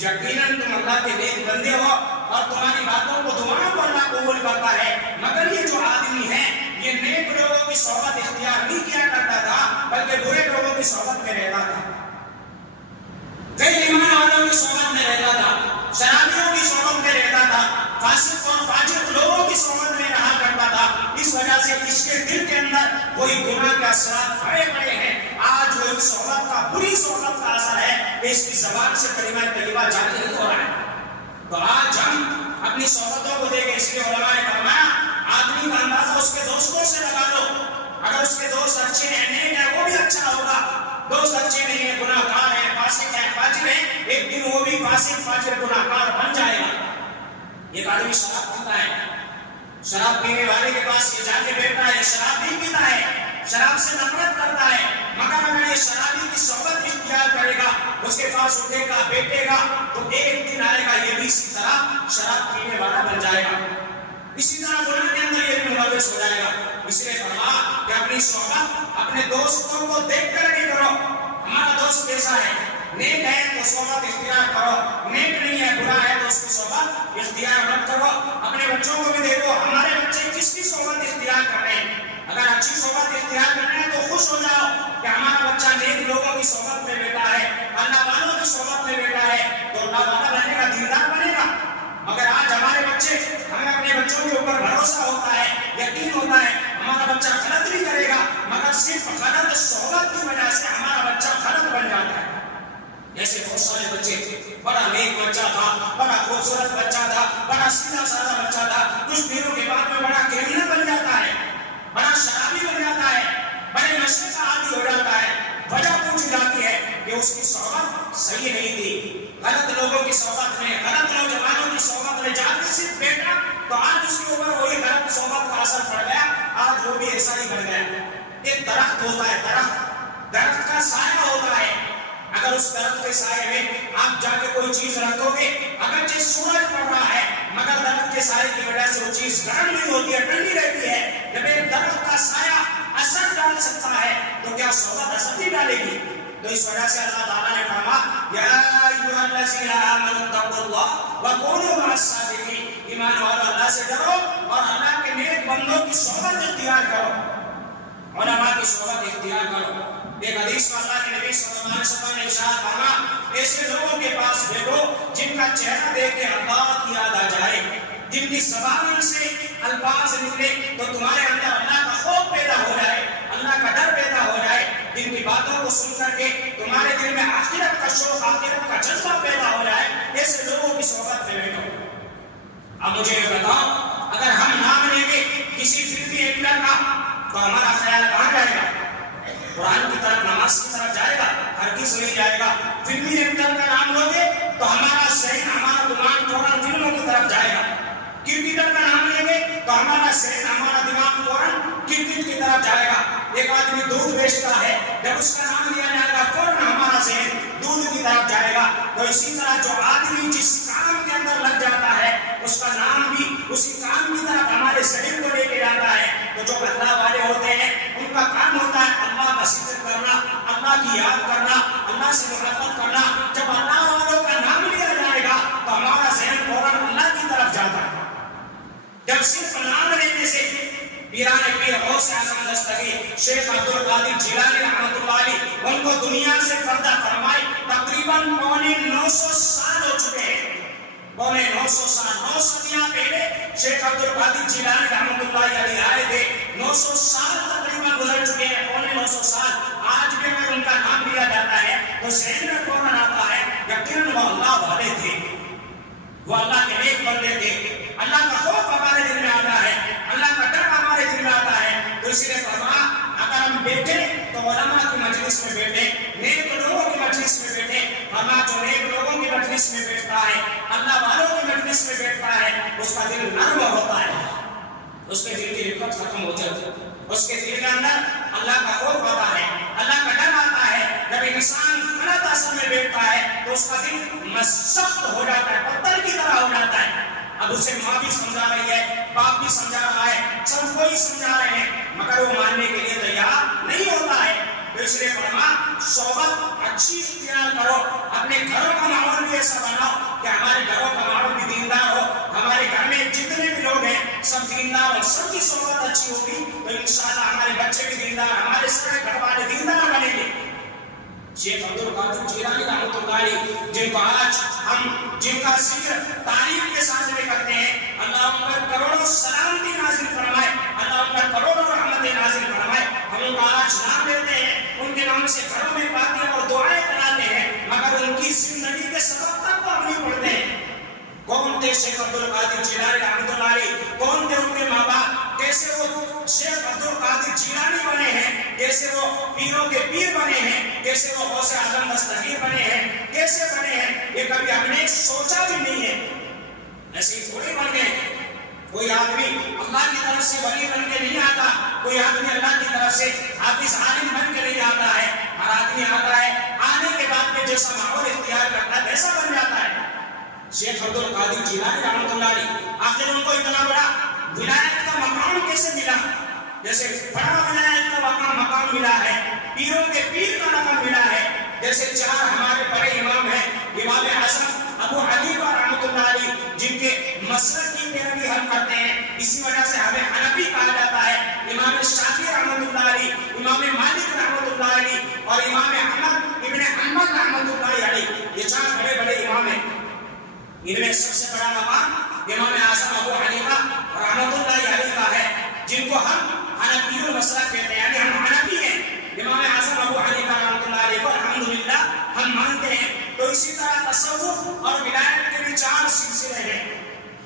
یقیناً تم اللہ کے نیک بندے ہو اور تمہاری باتوں کو دعاؤں کو اللہ قبول کرتا ہے، مگر یہ جو آدمی ہے یہ نیک لوگوں کی صحبت اختیار نہیں کیا کرتا تھا بلکہ برے لوگوں کی صحبت میں رہتا تھا، غیر ایمان والوں کی صحبت میں رہتا تھا، شرابیوں کی صحبت میں رہتا تھا، فاسق اور فاجر لوگوں کی صحبت میں رہا کرتا تھا۔ اس وجہ سے اس کے دل کے اندر وہی گناہ کے اثرات بڑے بڑے ہیں۔ آج وہی صحبت کا، بری صحبت کا اثر ہے کہ اس کی زبان سے کلمہ طیبہ جاری نہیں ہو رہا ہے۔ تو آج ہم اپنی صحبتوں کو دیکھیں، اس لیے علماء نے فرمایا آدمی کا اندازہ اس کے دوستوں سے لگا لو، اگر اس کے دوست اچھے ہیں، نیک ہیں، وہ بھی اچھا ہوگا، دوست اچھے نہیں ہیں، گناہ گار ہیں، فاسق ہیں، فاجر ہیں، ایک دن وہ بھی فاسق فاجر گناہ گار بن جائے گا۔ ایک آدمی شراب پیتا ہے، شراب پینے والے کے پاس یہ جا کے بیٹھتا ہے، شراب نہیں پیتا ہے، شراب سے نفرت کرتا ہے، مگر اگر یہ شرابی کی صحبت اختیار کرے گا، اس کے پاس اٹھے گا، بیٹھے گا، تو ایک دن آئے گا یہ بھی اسی طرح شراب پینے والا بن جائے گا، اسی طرح گناہ کے اندر یہ بھی ملوث ہو جائے گا۔ اس لیے فرمایا کہ اپنی صحبت اپنے دوستوں کو دیکھ کر نہیں کرو، ہمارا دوست کیسا ہے، نیک ہے تو صحبت اختیار کرو، نیک نہیں ہے، برا ہے تو اس کی صحبت اختیار مت کرو۔ اپنے بچوں کو بھی دیکھو، ہمارے بچے کس کی صحبت اختیار کر رہے ہیں، اگر اچھی صحبت اختیار کرنا ہے تو خوش ہو جاؤ کہ ہمارا بچہ نیک لوگوں کی صحبت میں بیٹھا ہے، اللہ والوں کی صحبت میں بیٹھا ہے، تو اللہ والا بنے گا، دیندار بنے گا۔ مگر آج ہمارے بچے، ہمیں اپنے بچوں کے اوپر بھروسہ ہوتا ہے، یقین ہوتا ہے ہمارا بچہ غلط نہیں کرے گا، مگر صرف غلط صحبت کی وجہ سے ہمارا بچہ غلط بن جاتا ہے۔ جیسے بہت سارے بچے، بڑا نیک بچہ تھا، بڑا خوبصورت بچہ تھا، بڑا سیدھا سادہ بچہ تھا، کچھ دنوں کے بعد میں بڑا کرمنل بن جاتا ہے، بڑا شرابی بن جاتا ہے، بڑے نشے کا عادی ہو جاتا ہے۔ وجہ پوچھی جاتی ہے کہ اس کی صحبت صحیح نہیں تھی، غلط لوگوں کی صحبت میں، غلط نوجوانوں کی صحبت میں جا کے صرف بیٹھا، تو آج اس کے اوپر وہی غلط صحبت کا اثر پڑ گیا، آج وہ بھی ایسا ہی بن گیا۔ ایک درخت ہوتا ہے، درخت کا سایہ ہوتا ہے، اگر اس درخت کے سائے میں آپ جا کے کوئی چیز رکھو گے، اگرچہ سورج پڑ رہا ہے مگر درخت کے سائے کی وجہ سے وہ چیز گرم نہیں ہوتی ہے، ٹھنڈی رہتی ہے۔ جب ایک درخت کا سایہ اثر ڈال سکتا ہے تو کیا صحبت اثر نہیں ڈالے گی؟ تو اس وجہ سے اللہ تعالیٰ نے فرمایا یا ایھا الذین آمنوا اتقوا اللہ وکونوا مع الصادقین، ایمان والو اللہ سے ڈرو اور اللہ کے نیک بندوں کی صحبت اختیار کرو، علماء کی صحبت اختیار کرو۔ ایک حدیث میں اللہ کے نبی صلی اللہ علیہ وسلم نے ارشاد فرمایا ایسے لوگوں کے پاس بھیجو جن کا چہرہ دیکھ کے اللہ کی یاد آ جائے، جن کی زبان سے الفاظ نکلے تو تمہارے اندر اللہ کا خوف پیدا ہو جائے، اللہ کا ڈر پیدا ہو جائے، جن کی باتوں کو سن کر کے تمہارے دل میں آخرت کا شوق، آخرت کا جذبہ پیدا ہو جائے، ایسے لوگوں کی صحبت میں بیٹھو۔ اب مجھے یہ بتاؤ، اگر ہم نام لیں گے کسی فکری ایکٹر کا تو ہمارا خیال کہاں جائے گا؟ قرآن کی طرف، نماز کی طرف جائے گا؟ ہرگز نہیں جائے گا۔ فلمی ایکٹر کا نام لو گے تو ہمارا ذہن، ہمارا دماغ فوراً فلموں کی طرف جائے گا۔ کرکٹر کا نام لیں گے تو ہمارا ذہن، ہمارا دماغ فوراً کرکٹ کی طرف جائے گا۔ ایک آدمی دودھ بیچتا ہے، جب اس کا نام لیا جائے گا فوراً ہمارا ذہن دودھ کی طرف جائے گا۔ تو اسی طرح جو آدمی جس کام کے اندر لگ جاتا ہے اس کا نام بھی اسی کام کی طرف ہمارے ذہن کو لے کے جاتا ہے۔ تو جو اللہ والے ہوتے ہیں ان کا کام ہوتا ہے اللہ کا ذکر کرنا، اللہ کی یاد کرنا، اللہ سے محبت کرنا۔ جب اللہ والوں کا نام لیا جائے گا تو ہمارا ذہن فوراً اللہ کی طرف جاتا ہے۔ جب صرف نام لینے سے پیران پیر غوث اعظم دستگیر شیخ عبدالقادر جیلانی رحمۃ اللہ علیہ ان کو دنیا سے پردہ فرمائی تقریباً 950 سال ہو چکے ہیں۔ 950 سال، 9 صدیاں پہلے شیخ عبدالقادر جیلانی رحمۃ اللہ علیہ آئے تھے۔ 900 سال تقریباً گزر چکے ہیں، 950 سال۔ آج بھی اگر ان کا نام لیا جاتا ہے تو ذہن میں فوراً آتا ہے یقیناً وہ اللہ والے تھے، وہ اللہ کے نیک بندے تھے۔ اللہ کا خوف ہمارے دل میں آتا ہے، اللہ کا ڈر ہمارے دل میں آتا ہے۔ تو اس لیے فرمایا اگر ہم بیٹھے تو علماء کی مجلس میں بیٹھے، نیک لوگوں کی مجلس میں بیٹھے۔ فرمایا جو نیک لوگوں کی مجلس میں بیٹھتا ہے، اللہ والوں کی مجلس میں بیٹھتا ہے، اس کا دل نرم ہوتا ہے، اس کے دل کی رقت ختم ہو جاتی ہے، اس کے دل کے اندر اللہ کا خوف آتا ہے، اللہ کا ڈر آتا ہے۔ جب انسان غلط اثر میں بیٹھتا ہے تو اس کا دل سخت ہو جاتا ہے، پتھر کی طرح ہو جاتا ہے۔ اب اسے ماں بھی سمجھا رہی ہے، باپ بھی سمجھا رہا ہے، سب کوئی سمجھا رہے ہیں، مگر وہ ماننے کے لیے تیار نہیں ہوتا ہے۔ تو اس لیے فرمایا صحبت اچھی اختیار کرو، اپنے گھروں کا ماحول بھی ایسا بناؤ کہ ہمارے گھروں کا ماحول بھی دیندار ہو، ہمارے گھر میں جتنے بھی لوگ ہیں سب دیندار ہو، سب کی صحبت اچھی ہوگی تو انشاءاللہ ہمارے بچے بھی دیندار، ہمارے سارے گھر والے دیندار بنیں گے۔ شیخ عبدالقادر جیلانی رحمۃ اللہ علیہ جن کو آج ہم جن کا ذکر تعریف کے ساتھ میں کرتے ہیں، اللہ ان پر کروڑوں سلامتی نازل فرمائے، اللہ ان پر کروڑوں رحمتیں نازل فرمائے۔ ہم ان کا آج نام لیتے ہیں، ان کے نام سے گھروں میں پاکیاں اور دعائیں کراتے ہیں، مگر ان کی زندگی کے سبب تک کو ہم نہیں پڑھتے ہیں۔ کون تھے شیخ عبدالقادر جیلانی رحمۃ اللہ علیہ؟ کون تھے ان کے ماں باپ؟ کیسے وہ شیخ عبدالقادر جیلانی بنے ہیں؟ کیسے وہ پیروں کے پیر بنے ہیں؟ کیسے وہ غوث اعظم دستگیر بنے ہیں؟ کیسے بنے ہیں؟ یہ کبھی ہم نے سوچا بھی نہیں ہے، ایسے ہی تھوڑے بن گئے۔ کوئی آدمی اللہ کی طرف سے ولی بن کے نہیں آتا، کوئی آدمی اللہ کی طرف سے حافظ عالم بن کے نہیں آتا ہے۔ ہر آدمی آتا ہے، آنے کے بعد میں جیسا ماحول اختیار کرتا ہے ویسا بن جاتا ہے۔ شیخ عبدالقادر جیلانی رحمۃ اللہ علیہ آخر ان کو اتنا بڑا ولایت کا مقام کیسے ملا؟ جیسے بڑا ولایت کا مقام ملا ہے، پیروں کے پیر کا مقام ملا ہے، جیسے 4 ہمارے بڑے امام ہیں، امام اعظم ابو حنیفہ رحمۃ اللہ علیہ جن کے مسلک کی پیروی ہم کرتے ہیں، اسی وجہ سے ہمیں حنفی کہا جاتا ہے۔ امام شافعی رحمۃ اللہ علیہ، امام مالک رحمۃ اللہ علیہ اور امام احمد ابن حنبل رحمۃ اللہ علیہ، یہ 4 بڑے بڑے امام ہیں۔ ان میں سب سے بڑا مقام امام اعظم ابو حنیفہ رحمۃ اللہ علیہ کا ہے، جن کو ہم حنفی المسلک کہتے ہیں، یعنی ہم حنفی ہیں۔ امام اعظم ابو حنیفہ رحمۃ اللہ علیہ کو الحمدللہ ہم مانتے ہیں۔ تو اسی طرح تصوف اور ولایت کے بھی 4 سلسلے ہیں۔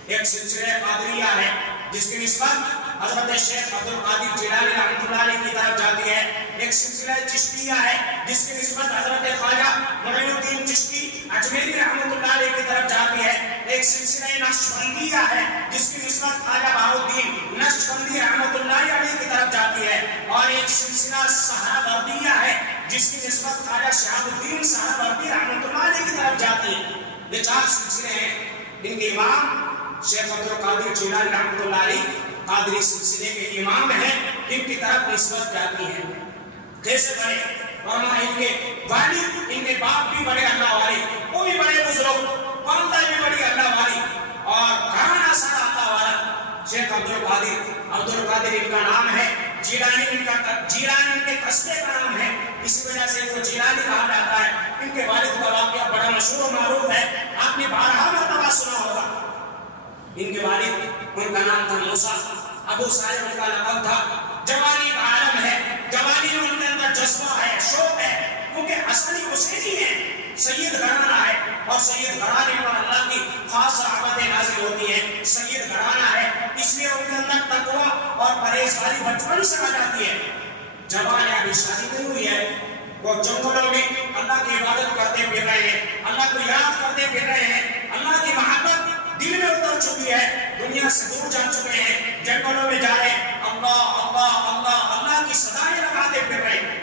ایک سلسلہ قادریہ ہے جس کی نسبت حضرت شیخ عبد القادر جیلانی رحمۃ اللہ علیہ کی طرف جاتی ہے۔ ایک سلسلہ چشتیہ ہے جس کی نسبت حضرت خواجہ معین الدین چشتی اجمیری رحمۃ اللہ علیہ کی طرف جاتی ہے۔ ایک سلسلہ نقشبندیہ ہے جس کی نسبت خواجہ بہاؤالدین نقشبندی رحمۃ اللہ علیہ کی طرف جاتی ہے، اور ایک سلسلہ سہروردیہ ہے جس کی نسبت خواجہ شہاب الدین سہروردی رحمۃ اللہ علیہ کی طرف جاتی ہے۔ یہ 4 سلسلے ہیں۔ ان کے امام شیخ عبد القادر جیلانی رحمۃ اللہ علیہ قادری سلسلے کے امام ہیں، ان کی طرف نسبت جاتی ہے۔ کیسے بڑے؟ ورنہ ان کے والد، ان کے باپ بھی بڑے اللہ والے، وہ بھی بڑے بزرگ، والدہ بھی بڑی اللہ والی، اور گھرانہ سارا اللہ والا۔ شیخ عبد القادر ان کا نام ہے، جیلانی ان کے قصبے کا نام ہے، اسی وجہ سے وہ جیلانی کہا جاتا ہے۔ ان کے والد کا واقعہ بڑا مشہور و معروف ہے، آپ نے 12 مرتبہ سنا ہوگا۔ ان کے والد، ان کا نام تھا موسیٰ، ابو صالح ان کا لقب تھا۔ جوانی کا عالم ہے، جوانی میں ان کے اندر جذبہ ہے، شوق ہے، کیونکہ حسنی حسینی ہے، سید گھرانہ ہے، اور سید گھرانے پر اللہ کی خاص رحمتیں نازل ہوتی ہیں۔ سید گھرانہ ہے، اس لیے ان کے اندر تقویٰ اور پرہیزگاری بچپن سے آ جاتی ہے۔ جوان ابھی شادی نہیں ہوئی ہے، وہ جنگلوں میں اللہ کی عبادت کرتے پھر رہے ہیں، اللہ کو یاد کرتے پھر رہے ہیں، اللہ کی محبت دل میں اتر چکی ہے، دنیا سے دور جا چکے ہیں، جنگلوں میں جا رہے ہیں، اللہ اللہ اللہ اللہ کی صدائیں لگاتے پھر رہے ہیں۔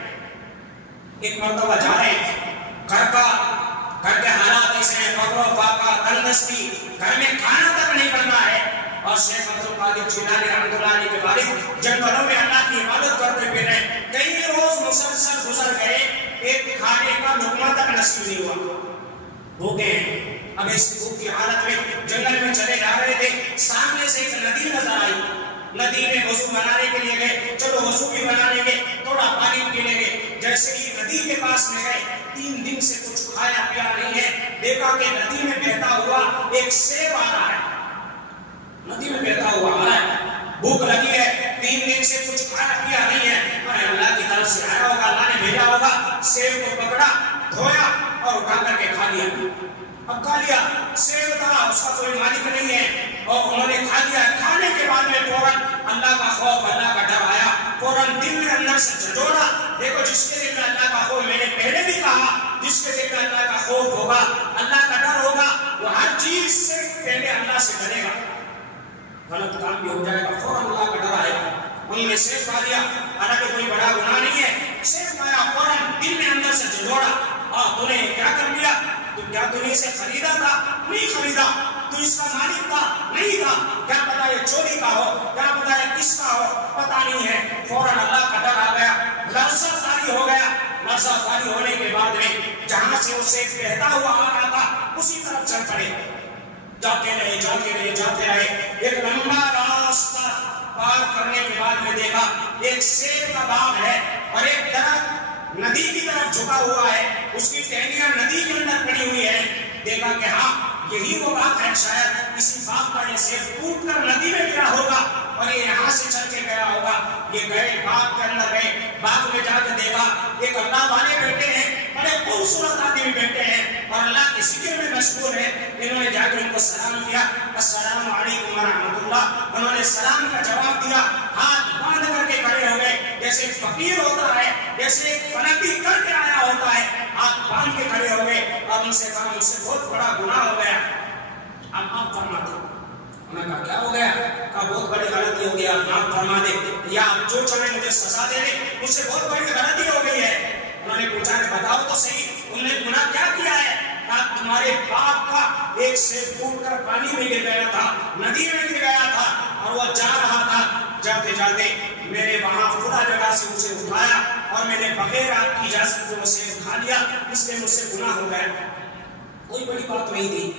ایک مرتبہ جا رہے ہیں، گھر کے حالات ایسے ہیں، فقر و فاقہ، تنگدستی، گھر میں کھانا تک نہیں بننا ہے، اور شیخ عبد القادر جیلانی رحمۃ اللہ علیہ کے والد جنگلوں میں اللہ کی عبادت کرتے پھر رہے ہیں۔ کئی روز مسلسل گزر گئے، ایک کھانے کا لقمہ تک نصیب نہیں ہوا، بھوکے ہیں۔ اب اس بھوک کی حالت میں جنگل میں چلے جا رہے تھے، سامنے سے ایک ندی نظر آئی، ندی میں وضو بنانے کے لیے گئے، چلو وضو بھی بنا لیں گے، تھوڑا پانی پی لیں گے۔ جیسے ہی ندی کے پاس میں گئے، 3 دن سے کچھ کھایا پیا نہیں ہے، دیکھا کہ ندی میں بہتا ہوا ایک سیب آ رہا ہے، ندی میں بہتا ہوا آ رہا ہے، بھوک لگی ہے، 3 دن سے کچھ کھایا پیا نہیں ہے، اور اللہ کی طرف سے آیا ہوگا، اللہ نے بھیجا ہوگا۔ سیب کو پکڑا، دھویا اور اٹھا کر کے کھا لیا۔ اب کھا لیا، سیب تھا، اس کا کوئی مالک نہیں ہے، اور انہوں نے کھا لیا۔ کھانے کے بعد میں فوراً اللہ کا خوف، اللہ کا ڈر آیا، فوراً دل میں اندر سے جھنجھوڑا۔ دیکھو، جس کے دل میں اللہ کا خوف، میں نے پہلے بھی کہا، جس کے دل میں اللہ کا خوف ہوگا، اللہ کا ڈر ہوگا، وہ ہر چیز سے پہلے اللہ سے ڈرے گا، غلط کام بھی ہو جائے گا، فوراً اللہ کا ڈر آئے گا۔ انہوں نے سیب کھا لیا، حالانکہ کوئی بڑا گناہ نہیں ہے، سیب کھایا، فوراً دل میں اندر سے جھنجھوڑا، تو نے کیا کر لیا؟ تو کیا تو نے اسے خریدا تھا؟ نہیں خریدا۔ تو اس کا مالک تھا؟ نہیں تھا۔ کیا پتا یہ چوری کا ہو، کیا پتا یہ کس کا ہو، پتا نہیں ہے۔ فوراً اللہ کا ڈر آ گیا، لرزہ طاری ہو گیا۔ لرزہ طاری ہونے کے بعد میں جہاں سے اسے بہتا ہوا آ رہا تھا، اسی طرف چل پڑے، جاتے رہے جاتے رہے جاتے رہے۔ ایک لمبا راستہ پار کرنے کے بعد میں دیکھا ایک سیب کا باغ ہے، اور ایک درخت ندی کی طرف جھکا ہوا ہے، اس کی ٹہنیاں ندی کے اندر پڑی ہوئی ہے۔ دیکھا کہ ہاں، یہی وہ باغ ہے، شاید اسی باغ کا یہ سیب ٹوٹ کر ندی میں گرا ہوگا، اور یہ یہاں سے چل کے گیا ہوگا۔ یہ گئے، باغ کے اندر گئے، باغ میں جا کے دیکھا ایک اللہ والے بیٹھے ہیں، بڑے خوبصورت آدمی بیٹھے ہیں، اور اللہ کے ذکر میں مشغول ہیں۔ انہوں نے جا کے ان کو سلام کیا، السلام علیکم ورحمۃ اللہ۔ انہوں نے سلام کا جواب دیا، ہاتھ باندھ کر کے کھڑے ہو گئے، جیسے ایک فقیر ہوتا ہے، جیسے ایک فنکی کر کے آیا ہوتا ہے، ہاتھ باندھ کے کھڑے ہو گئے، اور ان سے کہا مجھ سے بہت بڑا گناہ ہو گیا، اب آپ فرما دو۔ انہوں نے کہا کیا ہو گیا؟ کہا بہت بڑی غلطی ہو گیا، آپ فرما دے، یا آپ جو چاہیں مجھے سزا دے دیں، مجھ سے بہت بڑی غلطی ہو گئی ہے۔ انہوں نے پوچھا کہ بتاؤ تو صحیح، انہوں نے گناہ کیا کیا ہے؟ کہا تمہارے باپ کا ایک سیب ٹوٹ کر پانی میں گر گیا تھا، ندی میں گر گیا تھا، اور وہ جا رہا تھا، جاتے جاتے میں نے وہاں خدا جگہ سے اسے اٹھایا، اور میں نے بغیر آپ کی اجازت سے اسے کھا لیا، اس لیے مجھ سے گناہ ہو گیا۔ کوئی بڑی بات نہیں تھی،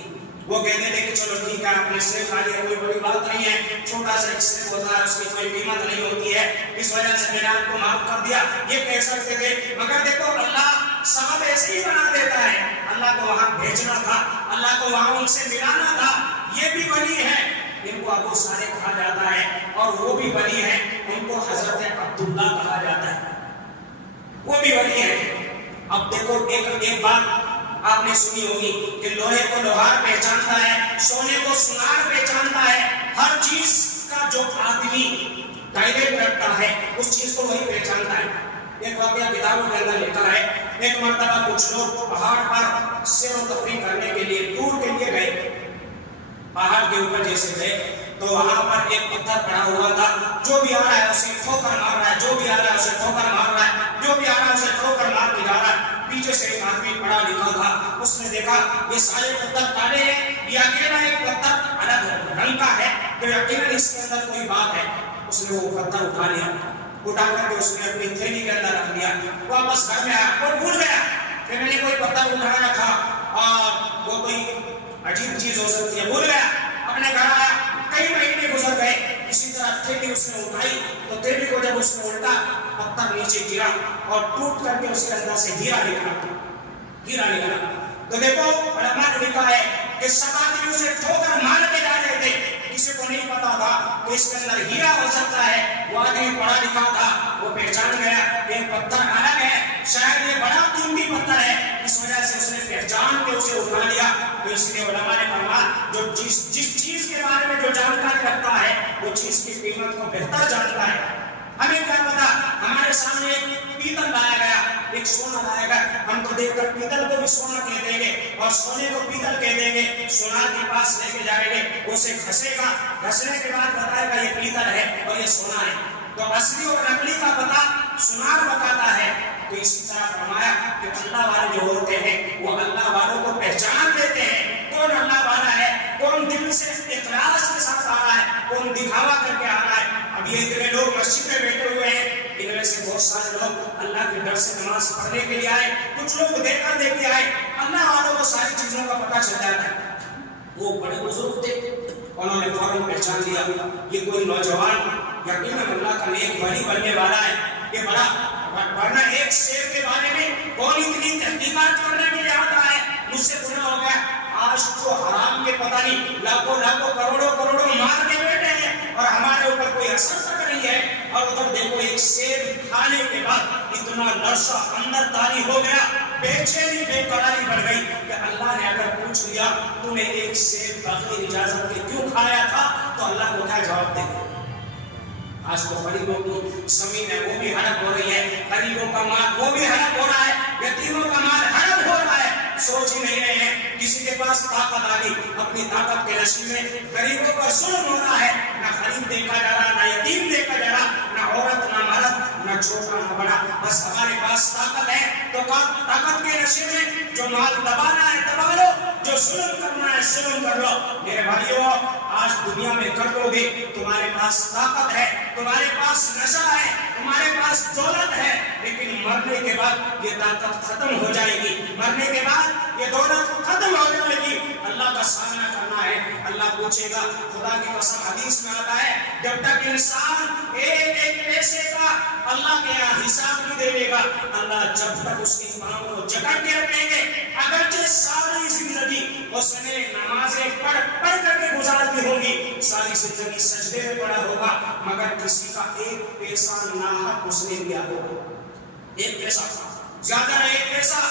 وہ کہتے تھے کہ چلو ٹھیک ہے آپ نے سیب کھا لیا کوئی بڑی بات نہیں ہے، چھوٹا سا ایک سیب ہوتا ہے اس کی کوئی قیمت نہیں ہوتی ہے، اس وجہ سے میں نے آپ کو معاف کر دیا، یہ کہہ سکتے تھے۔ مگر دیکھو اللہ سبب ایسے ہی بنا دیتا ہے، اللہ کو وہاں بھیجنا تھا، اللہ کو وہاں ان سے ملانا تھا۔ یہ بھی ولی ہے، ان کو ابو صالح کہا جاتا ہے، اور وہ بھی ولی ہے، ان کو حضرت عبداللہ کہا جاتا ہے، وہ بھی ولی ہے۔ اب دیکھو ایک بات آپ نے سنی ہوگی کہ لوہے کو لوہار پہچانتا ہے، سونے کو سونار پہچانتا ہے، ہر چیز کا جو آدمی ڈائریکٹ رکھتا ہے اس چیز کو وہی پہچانتا ہے۔ ایک واقعہ کتابوں کے اندر لکھا ہے، ایک مرتبہ کچھ لوگ پہاڑ پر سیر و تفریح کرنے کے لیے ٹور کے لیے گئے، پہاڑ کے اوپر جیسے گئے تو وہاں پر ایک پتھر پڑا ہوا تھا، جو بھی آ رہا ہے اسے ٹھوکر مار رہا ہے، جو بھی آ رہا ہے اسے ٹھوکر مار رہا ہے، جو بھی آ رہا ہے اسے ٹھوکر مار کے جا رہا ہے۔ پیچھے سے ایک آدمی پڑھا لکھا تھا، اس نے دیکھا یہ سارے پتھر کالے ہیں، یہ اکیلا ایک پتھر الگ رنگ کا ہے تو یقیناً اس کے اندر کوئی بات ہے۔ اس نے وہ پتھر اٹھا لیا، اٹھا کر کے اس نے اپنی تھیلی کے اندر رکھ دیا، واپس گھر میں آیا اور بھول گیا کہ میں نے کوئی پتھر اٹھایا تھا اور وہ کوئی عجیب چیز ہو سکتی ہے، بھول گیا۔ اپنے گھر آیا، کئی مہینے گزر گئے، اسی طرح تھیلی اس نے اٹھائی تو تھیلی کو جب اس نے الٹا پتھر نیچے گرا اور ٹوٹ کر کے اس کے اندر سے ہیرا نکلا۔ تو دیکھو علماء نے لکھا ہے کہ سب آدمی اسے ٹھوکر مار کے جا رہے تھے، کسی کو نہیں پتا تھا کہ اس کے اندر ہیرا ہو سکتا ہے۔ وہ آدمی پڑھا لکھا تھا، وہ پہچان گیا کہ پتھر الگ ہے، شاید یہ بڑا قیمتی پتھر ہے، اس وجہ سے اس نے پہچان کے اسے اٹھا لیا۔ تو اس لیے علماء نے فرمایا جو جس چیز کے بارے میں جو جانکاری رکھتا ہے وہ چیز کی قیمت کو بہتر جانتا ہے۔ ہمیں کیا پتا، ہمارے سامنے ایک پیتل لایا گیا، ایک سونا لایا گیا، ہم تو دیکھ کر پیتل کو بھی سونا کہہ دیں گے اور سونے کو پیتل کہہ دیں گے، سونار کے پاس لے کے جائیں گے، اسے گھسے گا، گھسنے کے بعد بتائے گا یہ پیتل ہے اور یہ سونا ہے۔ تو اصلی اور نقلی کا پتہ سونار بتاتا ہے۔ تو اسی طرح فرمایا کہ اللہ والے جو ہوتے ہیں وہ اللہ والوں کو پہچان دیتے ہیں، کون اللہ والا ہے، کون دل سے اخلاص کے ساتھ آ رہا ہے، کون دکھاوا کر کے آ رہا ہے۔ اب یہ اتنے لوگ مسجد میں بیٹھے ہوئے ہیں، ان میں سے بہت سارے لوگ اللہ کے ڈر سے نماز پڑھنے کے لیے آئے، کچھ لوگ دیکھا دیکھی آئے، اللہ والوں کو ساری چیزوں کا پتہ چل جاتا ہے۔ وہ بڑے بزرگ تھے، انہوں نے فوراً پہچان لیا یہ کوئی نوجوان یقیناً اللہ کا نیک ولی بننے والا ہے، یہ بڑا، ورنہ ایک شیر کے بارے میں کون اتنی تحقیقات کرنے کے لیے آتا ہے۔ مجھ سے گناہ ہو گیا، آج تو حرام کے پتہ نہیں لاکھوں کروڑوں مار کے بیٹھے ہیں اور ہمارے اوپر کوئی اثر تک نہیں ہے، اور ادھر دیکھو ایک سیب کھانے کے بعد اتنا نشہ اندر طاری ہو گیا، بے چینی بے قراری بڑھ گئی کہ اللہ نے اگر پوچھ لیا تو نے ایک سیب بغیر اجازت کے کیوں کھایا تھا تو اللہ کو کیا جواب دے گا؟ آج تو غریبوں کی زمین ہے وہ بھی ہڑپ ہو رہی ہے، غریبوں کا مال وہ بھی ہڑپ ہو رہا ہے، یتیموں کا مال ہڑپ ہو رہا ہے، سوچ ہی نہیں رہے ہیں۔ کسی کے پاس طاقت آ گئی، اپنی طاقت کے نشے میں غریبوں پر ظلم ہو رہا ہے، نہ غریب دیکھا جا رہا، نہ یتیم دیکھا جا رہا، نہ عورت نہ مرد، نہ چھوٹا نہ بڑا، بس ہمارے پاس طاقت ہے تو طاقت کے نشے میں جو مال دبانا ہے دبا لو، جو ظلم کرنا ہے ظلم کر لو۔ میرے بھائیو آج دنیا میں کر لو گے، تمہارے پاس طاقت ہے، تمہارے پاس نشہ ہے، تمہارے پاس دولت ہے، لیکن مرنے کے بعد یہ طاقت ختم ہو جائے گی، مرنے کے بعد یہ دولت ختم ہو جائے گی، اللہ کا سامنا کرنا ہے۔ اللہ پوچھے گا، خدا کی قسم حدیث میں آتا ہے جب تک انسان ایک ایک پیسے کا اللہ کے یہاں حساب نہیں دے گا، اللہ جب تک اس کے پاؤں کو جکڑ کے رکھیں گے، اگرچہ ساری زندگی اس نے نمازیں پڑھ کر کے گزار دی ہوگی، ساری زندگی سجدے میں پڑا ہوگا، مگر کسی کا ایک پیسہ ناحق اس نے لیا ہوگا، ایک پیسہ، زیادہ نہ ایک پیسہ،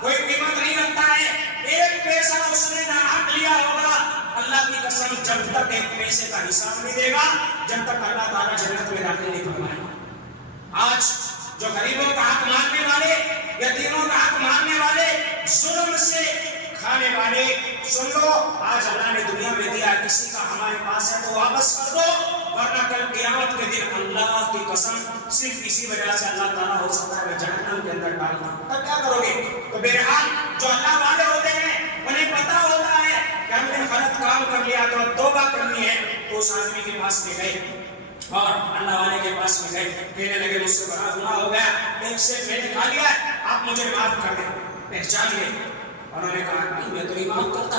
کوئی قیمت نہیں رکھتا ہے، ایک پیسہ اس نے ناحق لیا ہوگا۔ اللہ کی قسم جب تک ایک پیسے کا حساب نہیں دے گا، جب تک اللہ تعالیٰ جنت میں داخل نہیں فرمائے گا۔ آج جو غریبوں کا حق ماننے والے، یتیموں کا حق ماننے والے، ظلم سے کھانے والے، سن لو آج اللہ نے دنیا میں دیا، کسی کا ہمارے پاس ہے تو واپس کر دو، ورنہ کل قیامت کے دن اللہ کی قسم صرف اسی وجہ سے اللہ تعالیٰ ہو سکتا ہے میں جہنم کے اندر ڈال دوں، تب کیا کرو گے؟ تو بہرحال جو اللہ والے ہوتے ہیں انہیں پتا ہوتا ہے کہ ہم نے غلط کام کر لیا تو توبہ کرنی ہے، تو اس آدمی کے پاس میں گئے اور اللہ والے کے پاس میں گئے، کہنے لگے مجھ سے بڑا گناہ ہو گیا، ایک سے میں نے کھا لیا ہے، آپ مجھے معاف کر دیں۔ پہچان گئے، انہوں نے کہا نہیں میں تو نہیں معاف کرتا۔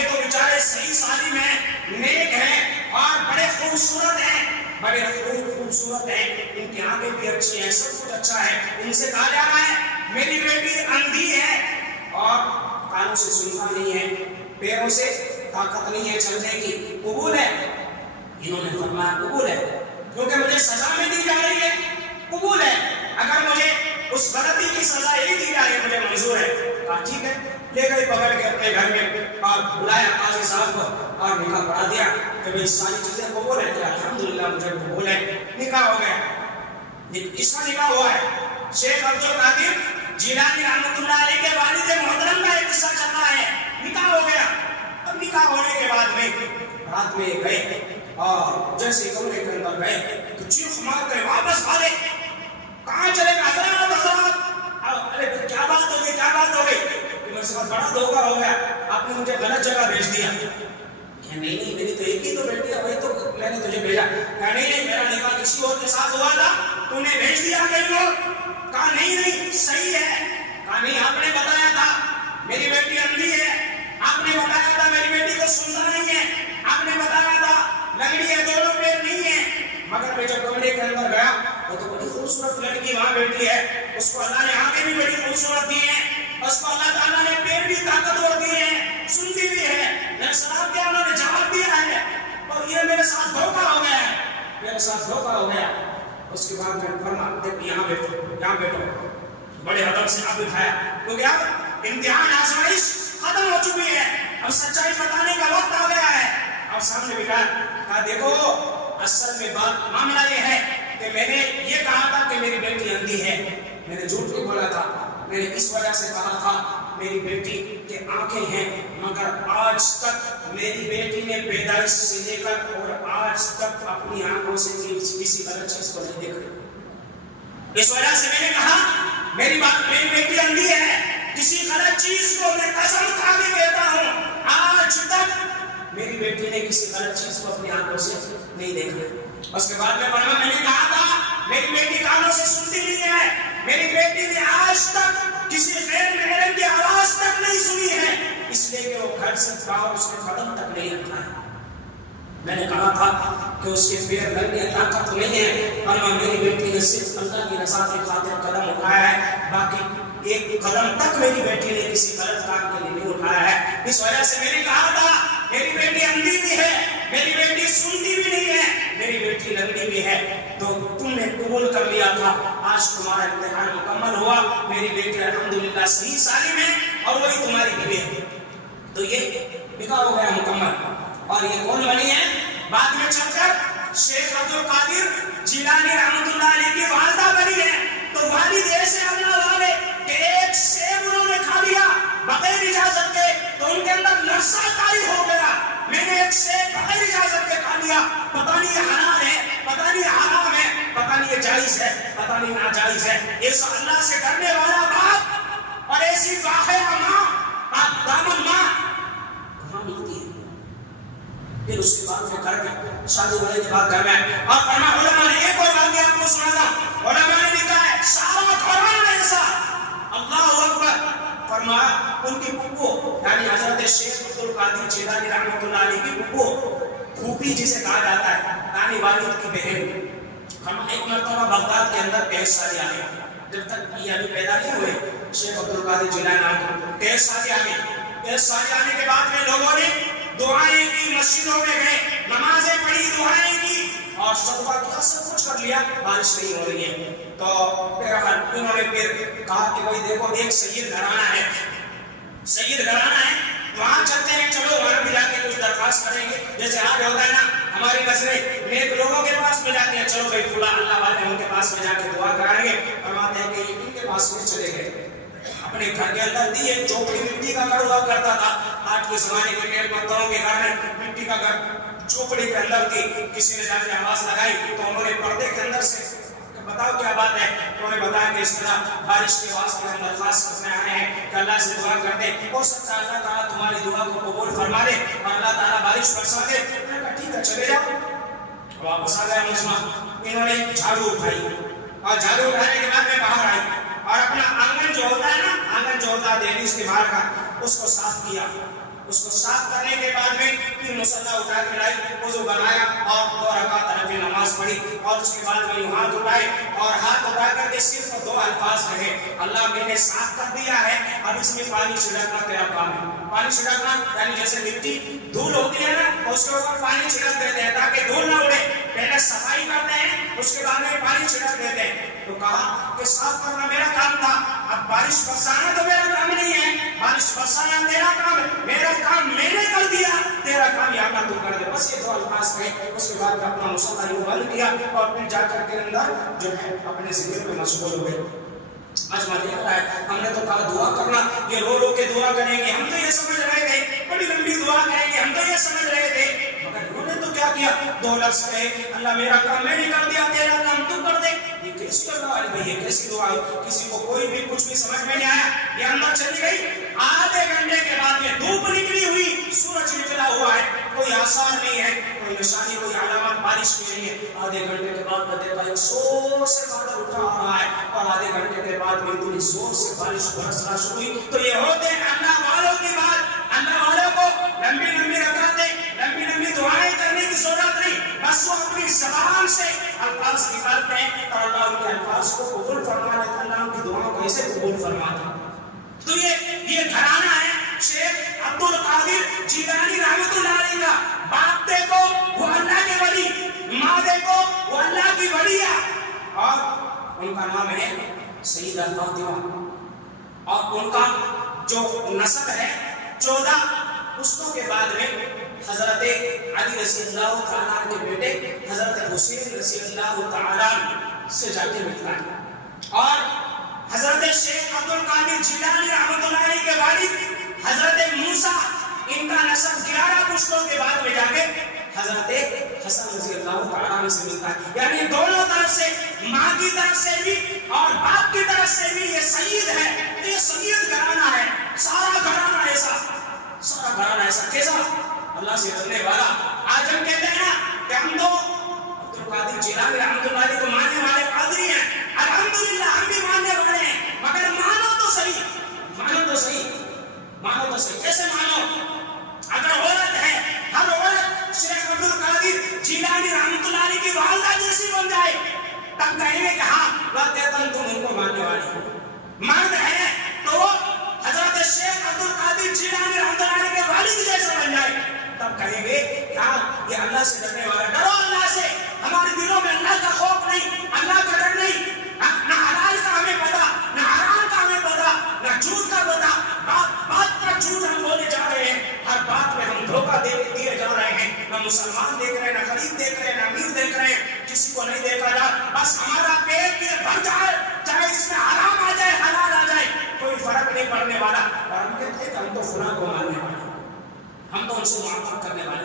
یہ تو بیچارے صحیح سالم ہیں، نیک ہیں اور بڑے خوبصورت ہیں، بڑے خوبصورت ہیں، ان کی آنکھیں بھی اچھی ہیں، سب کچھ اچھا ہے، ان سے کہا جا رہا ہے میری بیٹی اندھی ہے اور کانوں سے سنتا نہیں ہے، پیروں سے طاقت نہیں ہے چلنے کی، قبول ہے؟ انہوں نے فرمایا قبول ہے، کیونکہ مجھے سزا میں دی جا رہی ہے، قبول ہے، اگر مجھے اس غلطی کی سزا یہی دی جا رہی ہے مجھے منظور ہے۔ کہا ٹھیک ہے، لے گئے پکڑ کے اپنے گھر میں اور بلایا قاضی صاحب کو اور نکاح پڑھا دیا کہ بھئی ساری چیزیں قبول ہے، الحمدللہ مجھے قبول ہے، نکاح ہو گیا۔ اس کا نکاح ہوا ہے شیخ عبد القادر جیلانی رحمۃ اللہ علیہ کے والد محترم کا ایک قصہ چل رہا ہے، نکاح ہو گیا۔ اب نکاح ہونے کے بعد میں رات میں گئے اور جیسے کمرے کے اندر گئے تو چیخ مار کر واپس بھاگے، کہاں چلے گا حضرات حضرات، ارے کیا بات ہو گئی کیا بات ہو گئی، میرے ساتھ بڑا دھوکہ ہو گیا، آپ نے مجھے غلط جگہ بھیج دیا۔ کہ نہیں میری تو ایک ہی تو بیٹی ہے، وہی تو میں نے تجھے بھیجا۔ کہا نہیں میرا نکاح کسی اور کے ساتھ ہوا تھا، تم نے بھیج دیا کہیں اور۔ کہا نہیں صحیح ہے۔ کہا نہیں آپ نے بتایا تھا میری بیٹی اندھی ہے، آپ نے بتایا تھا میری بیٹی کو سنتا نہیں ہے، آپ نے بتایا تھا لنگڑی ہے دونوں پیر نہیں ہے، مگر میں جب کمرے کے اندر گیا وہ تو بڑی خوبصورت لڑکی وہاں بیٹھی ہے، اس کو اللہ نے آنکھیں بھی بڑی خوبصورت دی ہیں، اس کو اللہ تعالیٰ نے پیر بھی طاقتور دیے ہیں، سنتی بھی ہے، میں سلام کیا انہوں نے جواب دیا ہے، اور یہ میرے ساتھ دھوکہ ہو گیا ہے، میرے ساتھ دھوکہ ہو گیا۔ اس کے بعد میں فرمایا دیکھ یہاں بیٹھو، بڑے ادب سے آپ بٹھایا، کیونکہ اب امتحان آزمائش ختم ہو چکی ہے، اب سچائی بتانے کا وقت آ گیا ہے۔ اب سامنے بٹھایا، کہا دیکھو اصل میں بات معاملہ یہ ہے کہ میں نے یہ کہا تھا کہ میری بیٹی اندھی ہے، میں نے جھوٹ نہیں بولا تھا، میں نے اس وجہ سے کہا تھا میری بیٹی کے آنکھیں ہیں، مگر آج تک میری بیٹی نے پیدائش سے لے کر اور آج تک اپنی آنکھوں سے کسی غلط چیز کو نہیں دیکھا، اس وجہ سے میں نے کہا میری بیٹی اندھی ہے، کسی غلط چیز کو میں قسم کھا کے کہتا ہوں آج تک میری بیٹی نے کسی غلط چیز کو اپنی آنکھوں سے نہیں دیکھا۔ اس کے بعد میں نے کہا تھا میری بیٹی کانوں سے سنتی نہیں ہے، میری بیٹی نے آج تک کسی غیر محرم کی آواز تک نہیں سنی ہے، اس لیے کہ وہ گھر سے باہر اس نے قدم تک نہیں رکھا ہے۔ میں نے کہا تھا کہ اس کے پیر لگنے طاقت نہیں ہے، اور میری بیٹی نے صرف اللہ کی رضا کی خاطر قدم اٹھایا ہے، باقی ایک قدم تک میری بیٹی نے کسی غلط کام کے لیے نہیں اٹھایا ہے۔ اس وجہ سے میں نے کہا تھا میری بیٹی اندھی بھی ہے، میری بیٹی سنتی بھی نہیں ہے، میری بیٹی لنگڑی بھی ہے، تو تم نے قبول کر لیا تھا، آج تمہارا امتحان مکمل ہوا، میری بیٹی الحمدللہ صحیح سالم ہے اور وہی تمہاری بیوی ہے۔ تو یہ نکاح ہو گیا مکمل۔ اور یہ کون بنی ہے؟ بعد میں چل کر شیخ عبد القادر جیلانی رحمۃ اللہ علیہ کی والدہ بنی ہے۔ تو والد ایسے اللہ والے کہ ایک سیب انہوں نے کھا لیا بغیر اجازت کے تو ان کے اندر نفسہ طاری ہو گیا، میں نے ایک سیب بغیر اجازت کے کھا لیا، پتہ نہیں یہ حلال ہے، پتہ نہیں یہ حرام ہے، پتہ نہیں یہ جائز ہے، پتہ نہیں ناجائز ہے۔ ایسا اللہ سے ڈرنے والا باپ اور ایسی باخبر ماں، دامن ماں کہاں ملتی ہے؟ پھر اس کے بعد میں گھر میں شادی ہونے کے بعد گھر میں اور فرمایا علماء نے ایک اور واقعہ آپ کو سناتا ہوں، علماء نے لکھا ہے سارا قرآن ایسا، اللہ اکبر، فرمایا ان کی پھپھو یعنی حضرت شیخ عبد القادر جیلانی رحمۃ اللہ علیہ کی پھپھو، پھوپھی جسے کہا جاتا ہے یعنی والد کی بہن، ہم ایک مرتبہ بغداد کے اندر 23 سال آگے، جب تک یہ ابھی پیدا نہیں ہوئے شیخ عبد القادر جیلانی 23 سال آگے، 23 سال آنے کے بعد میں لوگوں نے دعائیں کی، مسجدوں میں گئے، نمازیں پڑھی، دعائیں کی اور صدقہ کیا سب کچھ کر لیا، بارش نہیں ہو رہی ہے۔ تو انہوں نے پھر کہا کہ بھائی دیکھو ایک سید گھرانہ ہے، سید گھرانہ ہے، وہاں چلتے ہیں، چلو وہاں بھی جا کے کچھ درخواست کریں گے، جیسے آج ہوتا ہے نا ہماری نظریں نیک لوگوں کے پاس میں جاتے ہیں، چلو بھائی فلاں اللہ والے ان کے پاس میں جا کے دعا کرائیں گے، فرماتے ہیں کہ ان کے پاس میں چلے گئے، اپنے گھر کے اندر دی ایک چوپڑی مٹی کا گھر ہوا کرتا تھا، آج کے زمانے کے نیک پتھروں کے گھر میں مٹی کا گھر چوپڑی کے اندر تھی، کسی نے جا کے آواز لگائی تو انہوں نے پردے کے اندر سے بتاؤ کیا بات ہے، انہوں نے بتایا کہ اس طرح بارش کے واسطے ہم درخواست کرنے آئے ہیں کہ اللہ سے دعا کرتے، ہو سکتا ہے اللہ تعالیٰ تمہاری دعا کو قبول فرما دے اور اللہ تعالیٰ بارش برسا دے۔ میں نے کہا ٹھیک ہے چلے جاؤ، واپس آ گیا مجمع، انہوں نے جھاڑو اٹھائی اور جھاڑو اٹھانے کے بعد میں باہر آئی اور اپنا آنگن جو ہوتا ہے نا، آنگن جو ہوتا ہے دہلیز کے باہر کا، اس کو صاف کیا، اس کو صاف کرنے کے بعد میں پھر مصلی اٹھا کے لائی، وضو بنایا اور 2 رکعت نفل نماز پڑھی، اور اس کے بعد میں ہاتھ اٹھائے اور ہاتھ اٹھا کر کے صرف 2 الفاظ کہے، اللہ میں نے صاف کر دیا ہے، اب اس میں پانی چھڑکنا تیرا کام ہے۔ پانی چھڑکنا یعنی جیسے مٹی دھول ہوتی ہے نا، اس کے اوپر پانی چھڑک دیتے ہیں تاکہ دھول نہ اڑے، پہلے صفائی کرتے ہیں اس کے بعد میں پانی چھڑک دیتے ہیں۔ تو کہا کہ صاف کرنا میرا کام تھا، اب بارش برسانا تو میرا کام نہیں ہے، بارش برسانا تیرا کام ہے، میرا کام میں نے کر دیا، تیرا کام یا اللہ تو کر دے۔ بس یہ 2 الفاظ کہے، اس کے بعد اپنا مصلی یوں بند کیا اور پھر جا کر کے اندر جو ہے اپنے ذکر پہ مشغول ہوئے۔ آج میں دیکھ رہا ہے، ہم نے تو کہا دعا کرنا، یہ رو رو کے دعا کریں گے، ہم تو یہ سمجھ رہے تھے بڑی لمبی دعا کریں گے، ہم تو یہ سمجھ رہے تھے، مگر انہوں نے تو کیا کیا، 2 لفظ کہے، اللہ میرا کام میں نے کر دیا، تیرا کام تو کر دے۔ یہ کیسی دعا ہے بھائی، یہ کیسی دعا ہے؟ کسی کو کوئی بھی کچھ بھی سمجھ میں نہیں آیا، یہ اندر چلی گئی۔ آدھے گھنٹے کے بعد میں دھوپ نکلی ہوئی، سورج نکلا ہوا ہے، کوئی آثار نہیں ہے، کوئی نشانی، کوئی علامت بارش کی نہیں ہے۔ آدھے گھنٹے کے بعد میں دیکھا ایک زور سے بادل اٹھا آ رہا ہے، اور آدھے گھنٹے کے بعد میں اتنی زور سے بارش برسنا شروع ہوئی۔ تو یہ ہوتے ہیں اللہ والوں کی بات، اللہ والوں کو لمبی لمبی رکعتیں، لمبی لمبی دعائیں کرنے کی ضرورت نہیں، بس وہ اپنی زبان سے الفاظ نکالتے ہیں اور اللہ ان کے الفاظ کو قبول فرما لیتا ہے، اللہ ان کی دعاؤں کو ایسے قبول فرماتا ہے۔ تو یہ گھرانہ ہے شیخ عبد القادر جیلانی رحمۃ اللہ علیہ کا۔ باپ دیکھو وہ اللہ کے ولی، ماں دیکھو وہ اللہ کی ولیہ، اور ان کا نام ہے سیدہ فاطمہ، اور ان کا جو نسب ہے 14 پشتوں کے بعد میں حضرت علی رضی اللہ تعالیٰ کے بیٹے حضرت حسین رضی اللہ تعالیٰ سے جا کے ملتا ہے، اور حضرت شیخ عبد القادر جیلانی رحمۃ اللہ علیہ کے والد حضرت موسیٰ، ان کا نسب 11 پشتوں کے بعد میں جا کے حضرت حسن رضی اللہ تعالیٰ سے ملتا ہے۔ یعنی دونوں طرف سے، ماں کی طرف سے بھی اور باپ کی طرف سے بھی یہ سید ہے، یہ سید گھرانہ ہے، سارا گھرانہ ایسا، سارا گھرانہ ایسا کیسا؟ اللہ سے ڈرنے والا۔ آج ہم کہتے ہیں نا کہ ہم تو عبد القادر جیلانی رحمۃ اللہ علیہ کو ماننے والے قادری ہیں، الحمدللہ ہم بھی ماننے والے ہیں، مگر مانو تو صحیح، مانو تو صحیح، مانو تو صحیح۔ کیسے مانو؟ اگر عورت ہے، ہر عورت شیخ عبد القادر جیلانی رحمۃ اللہ علیہ کی والدہ جیسی بن جائے، تب کہیں گے کہ ہاں واقعتاً تم ان کو ماننے والی ہو۔ مرد ہے تو حضرت شیخ عبد القادر جیلانی رحمۃ اللہ علیہ کے والد جیسا بن جائے، تب کہیں گے کہ ہاں یہ اللہ سے ڈرنے والا۔ ڈرو اللہ سے، ہمارے دلوں میں اللہ کا خوف نہیں، اللہ کا ڈر نہیں، نہ حلال کا ہمیں پتا، نہ حرام کا ہمیں پتا، نہ جھوٹ کا پتا، بات پر جھوٹ ہم بولے جا رہے ہیں، ہر بات میں ہم دھوکہ دیے جا رہے ہیں، نہ مسلمان دیکھ رہے ہیں، نہ غریب دیکھ رہے ہیں، نہ امیر دیکھ رہے ہیں، کسی کو نہیں دیکھا جا، بس ہمارا پیٹ یہ بھر جائے، چاہے اس میں حرام آ جائے حلال آ جائے، کوئی فرق نہیں پڑنے والا۔ اور ہم کہتے ہیں کہ ہم تو فلاں کو ماننے والے، ہم تو ان سے محبت کرنے والے۔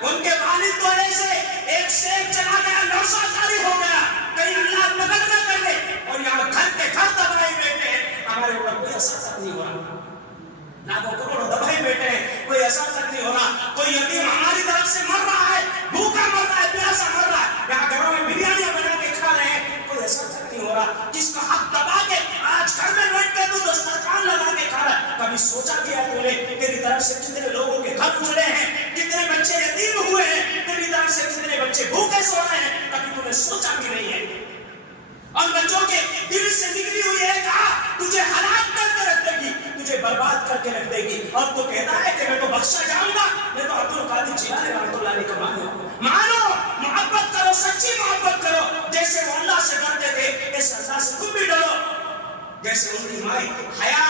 ان کے والد تو ایسے ایک شیخ چلا گیا، نوشہ جاری ہو گیا، کہیں اللہ مدد نہ کر دے، اور یہاں گھر کے گھر دبائی بیٹھے ہیں، ہمارے اوپر کوئی اثر تک نہیں ہو رہا، لاکھوں کروڑوں دبائی بیٹھے ہیں، کوئی اثر تک نہیں ہو رہا۔ کوئی یتیم ہماری طرف سے مر رہا ہے، بھوکا مر رہا ہے، پیاسا مر رہا ہے، یہاں گھروں میں بریانیاں بنا کے کھا رہے ہیں، کوئی اثر تک نہیں ہو رہا۔ جس کا حق دبا کے آج گھر میں بیٹھ کے تو دسترخوان لگا کے کھا رہا ہے، کبھی سوچا کیا تو نے تیری طرف سے کتنے لوگوں کے گھر اجڑے ہیں، کتنے بچے یتیم ہوئے ہیں، تیری طرف سے کتنے بچے بھوکے سو رہے ہیں، کبھی تو نے سوچا بھی نہیں ہے؟ اور بچوں کے دل سے نکلی ہوئی ہے کہا تجھے ہلاک کر کے رکھ دے گی، تجھے برباد کر کے رکھ دے گی، اور تو کہتا ہے کہ میں تو بخشا جاؤں گا، میں تو عبد القادر جیلانی رحمۃ اللہ علیہ کو مانو، محبت کرو، سچی محبت کرو، جیسے وہ اللہ سے ڈرتے تھے ایسے اللہ سے تم بھی ڈرو، جیسے ان کی ماں حیا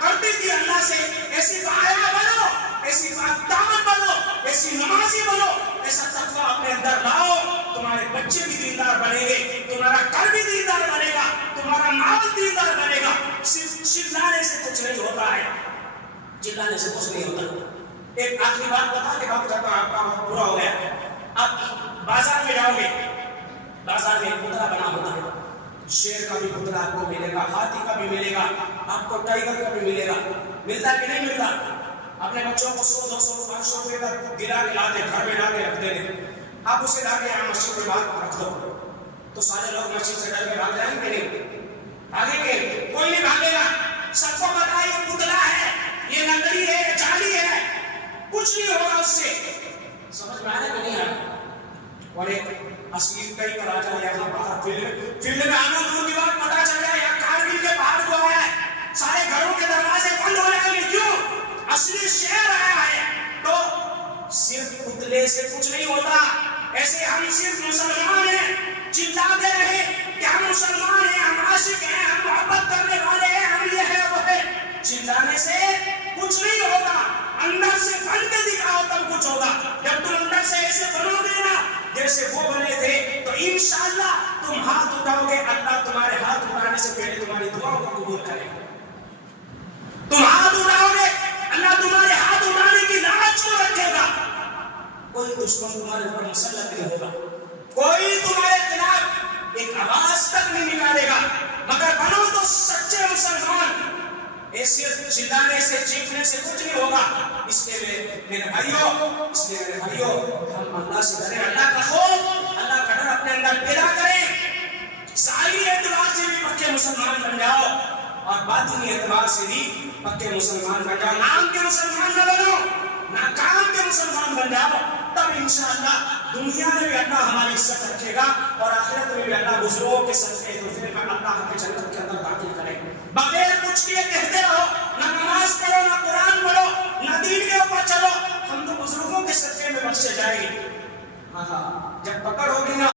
کرتی تھی اللہ سے، ایسی حیا بنو، ایسی دامن بنو، ایسی نمازی بنو، ایسا تقویٰ اپنے اندر لاؤ، تمہارے بچے بھی دیندار بنیں گے، تمہارا گھر بھی دیندار بنے گا، تمہارا مال دیندار بنے گا۔ صرف چلانے سے کچھ نہیں ہوتا ہے، چلانے سے کچھ نہیں ہوتا۔ ایک آخری بات بتا کے بات کرتا ہوں، آپ کا وقت پورا ہو گیا۔ آپ بازار میں جاؤ گے، بازار میں ایک پتلا بنا ہوتا ہے، شیر کا بھی پتلا آپ کو ملے گا، ہاتھی کا بھی ملے گا، آپ کو ٹائگر کا بھی ملے گا، ملتا کہ نہیں ملتا؟ اپنے بچوں کو 100 200 500 روپے کا گرا کے لاتے، گھر میں لا کے رکھ دیتے، آپ اسے لا کے یہاں مسجد کے باہر رکھ دو تو سارے لوگ مسجد سے ڈر کے بھاگ جائیں گے؟ نہیں بھاگیں گے، کوئی نہیں بھاگے گا۔ سب کو پتا ہے یہ پتلا ہے، یہ نقلی ہے، جعلی ہے، کچھ نہیں ہوگا اس سے. سمجھ میں آ رہا کہ نہیں آ رہا؟ اور ایک اصلی کئی پر آ جائے یہاں باہر فیلڈ میں آنا دور کی بات پتا چل جائے یا کارگل کے پہاڑ کو آیا ہے سارے گھروں کے دروازے بند ہو جائیں گے. کیوں؟ اصلی شہر آیا ہے. تو صرف پتلے سے کچھ نہیں ہوتا. ایسے ہم صرف مسلمان ہیں چلاتے رہے کہ ہم مسلمان ہیں, ہم عاشق ہیں, ہم محبت کرنے والے ہیں, ہم یہ ہے وہ ہے, چلانے سے کچھ نہیں ہوگا. اندر سے بن کے دکھاؤ تب کچھ ہوگا. جب تم اندر سے ایسے بنو گے نا جیسے وہ بنے تھے تو انشاءاللہ تم ہاتھ اٹھاؤ گے, اللہ تمہارے ہاتھ اٹھانے سے پہلے تمہاری دعاؤں کو قبول کرے گا. تم ہاتھ اٹھاؤ گے, اللہ تمہارے ہاتھ اٹھانے کی لالچ کو رکھے گا. کوئی دشمن تمہارے اوپر مسلط نہیں ہوگا, کوئی تمہارے خلاف ایک آواز تک نہیں نکالے گا. مگر بنو تو سچے مسلمان. ایسے چلانے سے چیخنے سے کچھ نہیں ہوگا. اس لیے میرے بھائیوں ہم اللہ سے ڈریں, اللہ کا خوف, اللہ کا ڈر اپنے اندر پیدا کریں. ظاہری اعتبار سے بھی پکے مسلمان بن جاؤ اور باطنی اعتبار سے بھی پکے مسلمان بن جاؤ. نام کے مسلمان نہ بنو, نہ کام کے مسلمان بن جاؤ. تب انشاءاللہ دنیا میں بھی اللہ ہماری عزت رکھے گا اور آخرت میں بھی اللہ بزرگوں کے صدقے تو پھر اللہ ہمیں جنت کے اندر داخل کرے. بغیر کچھ کیے کہ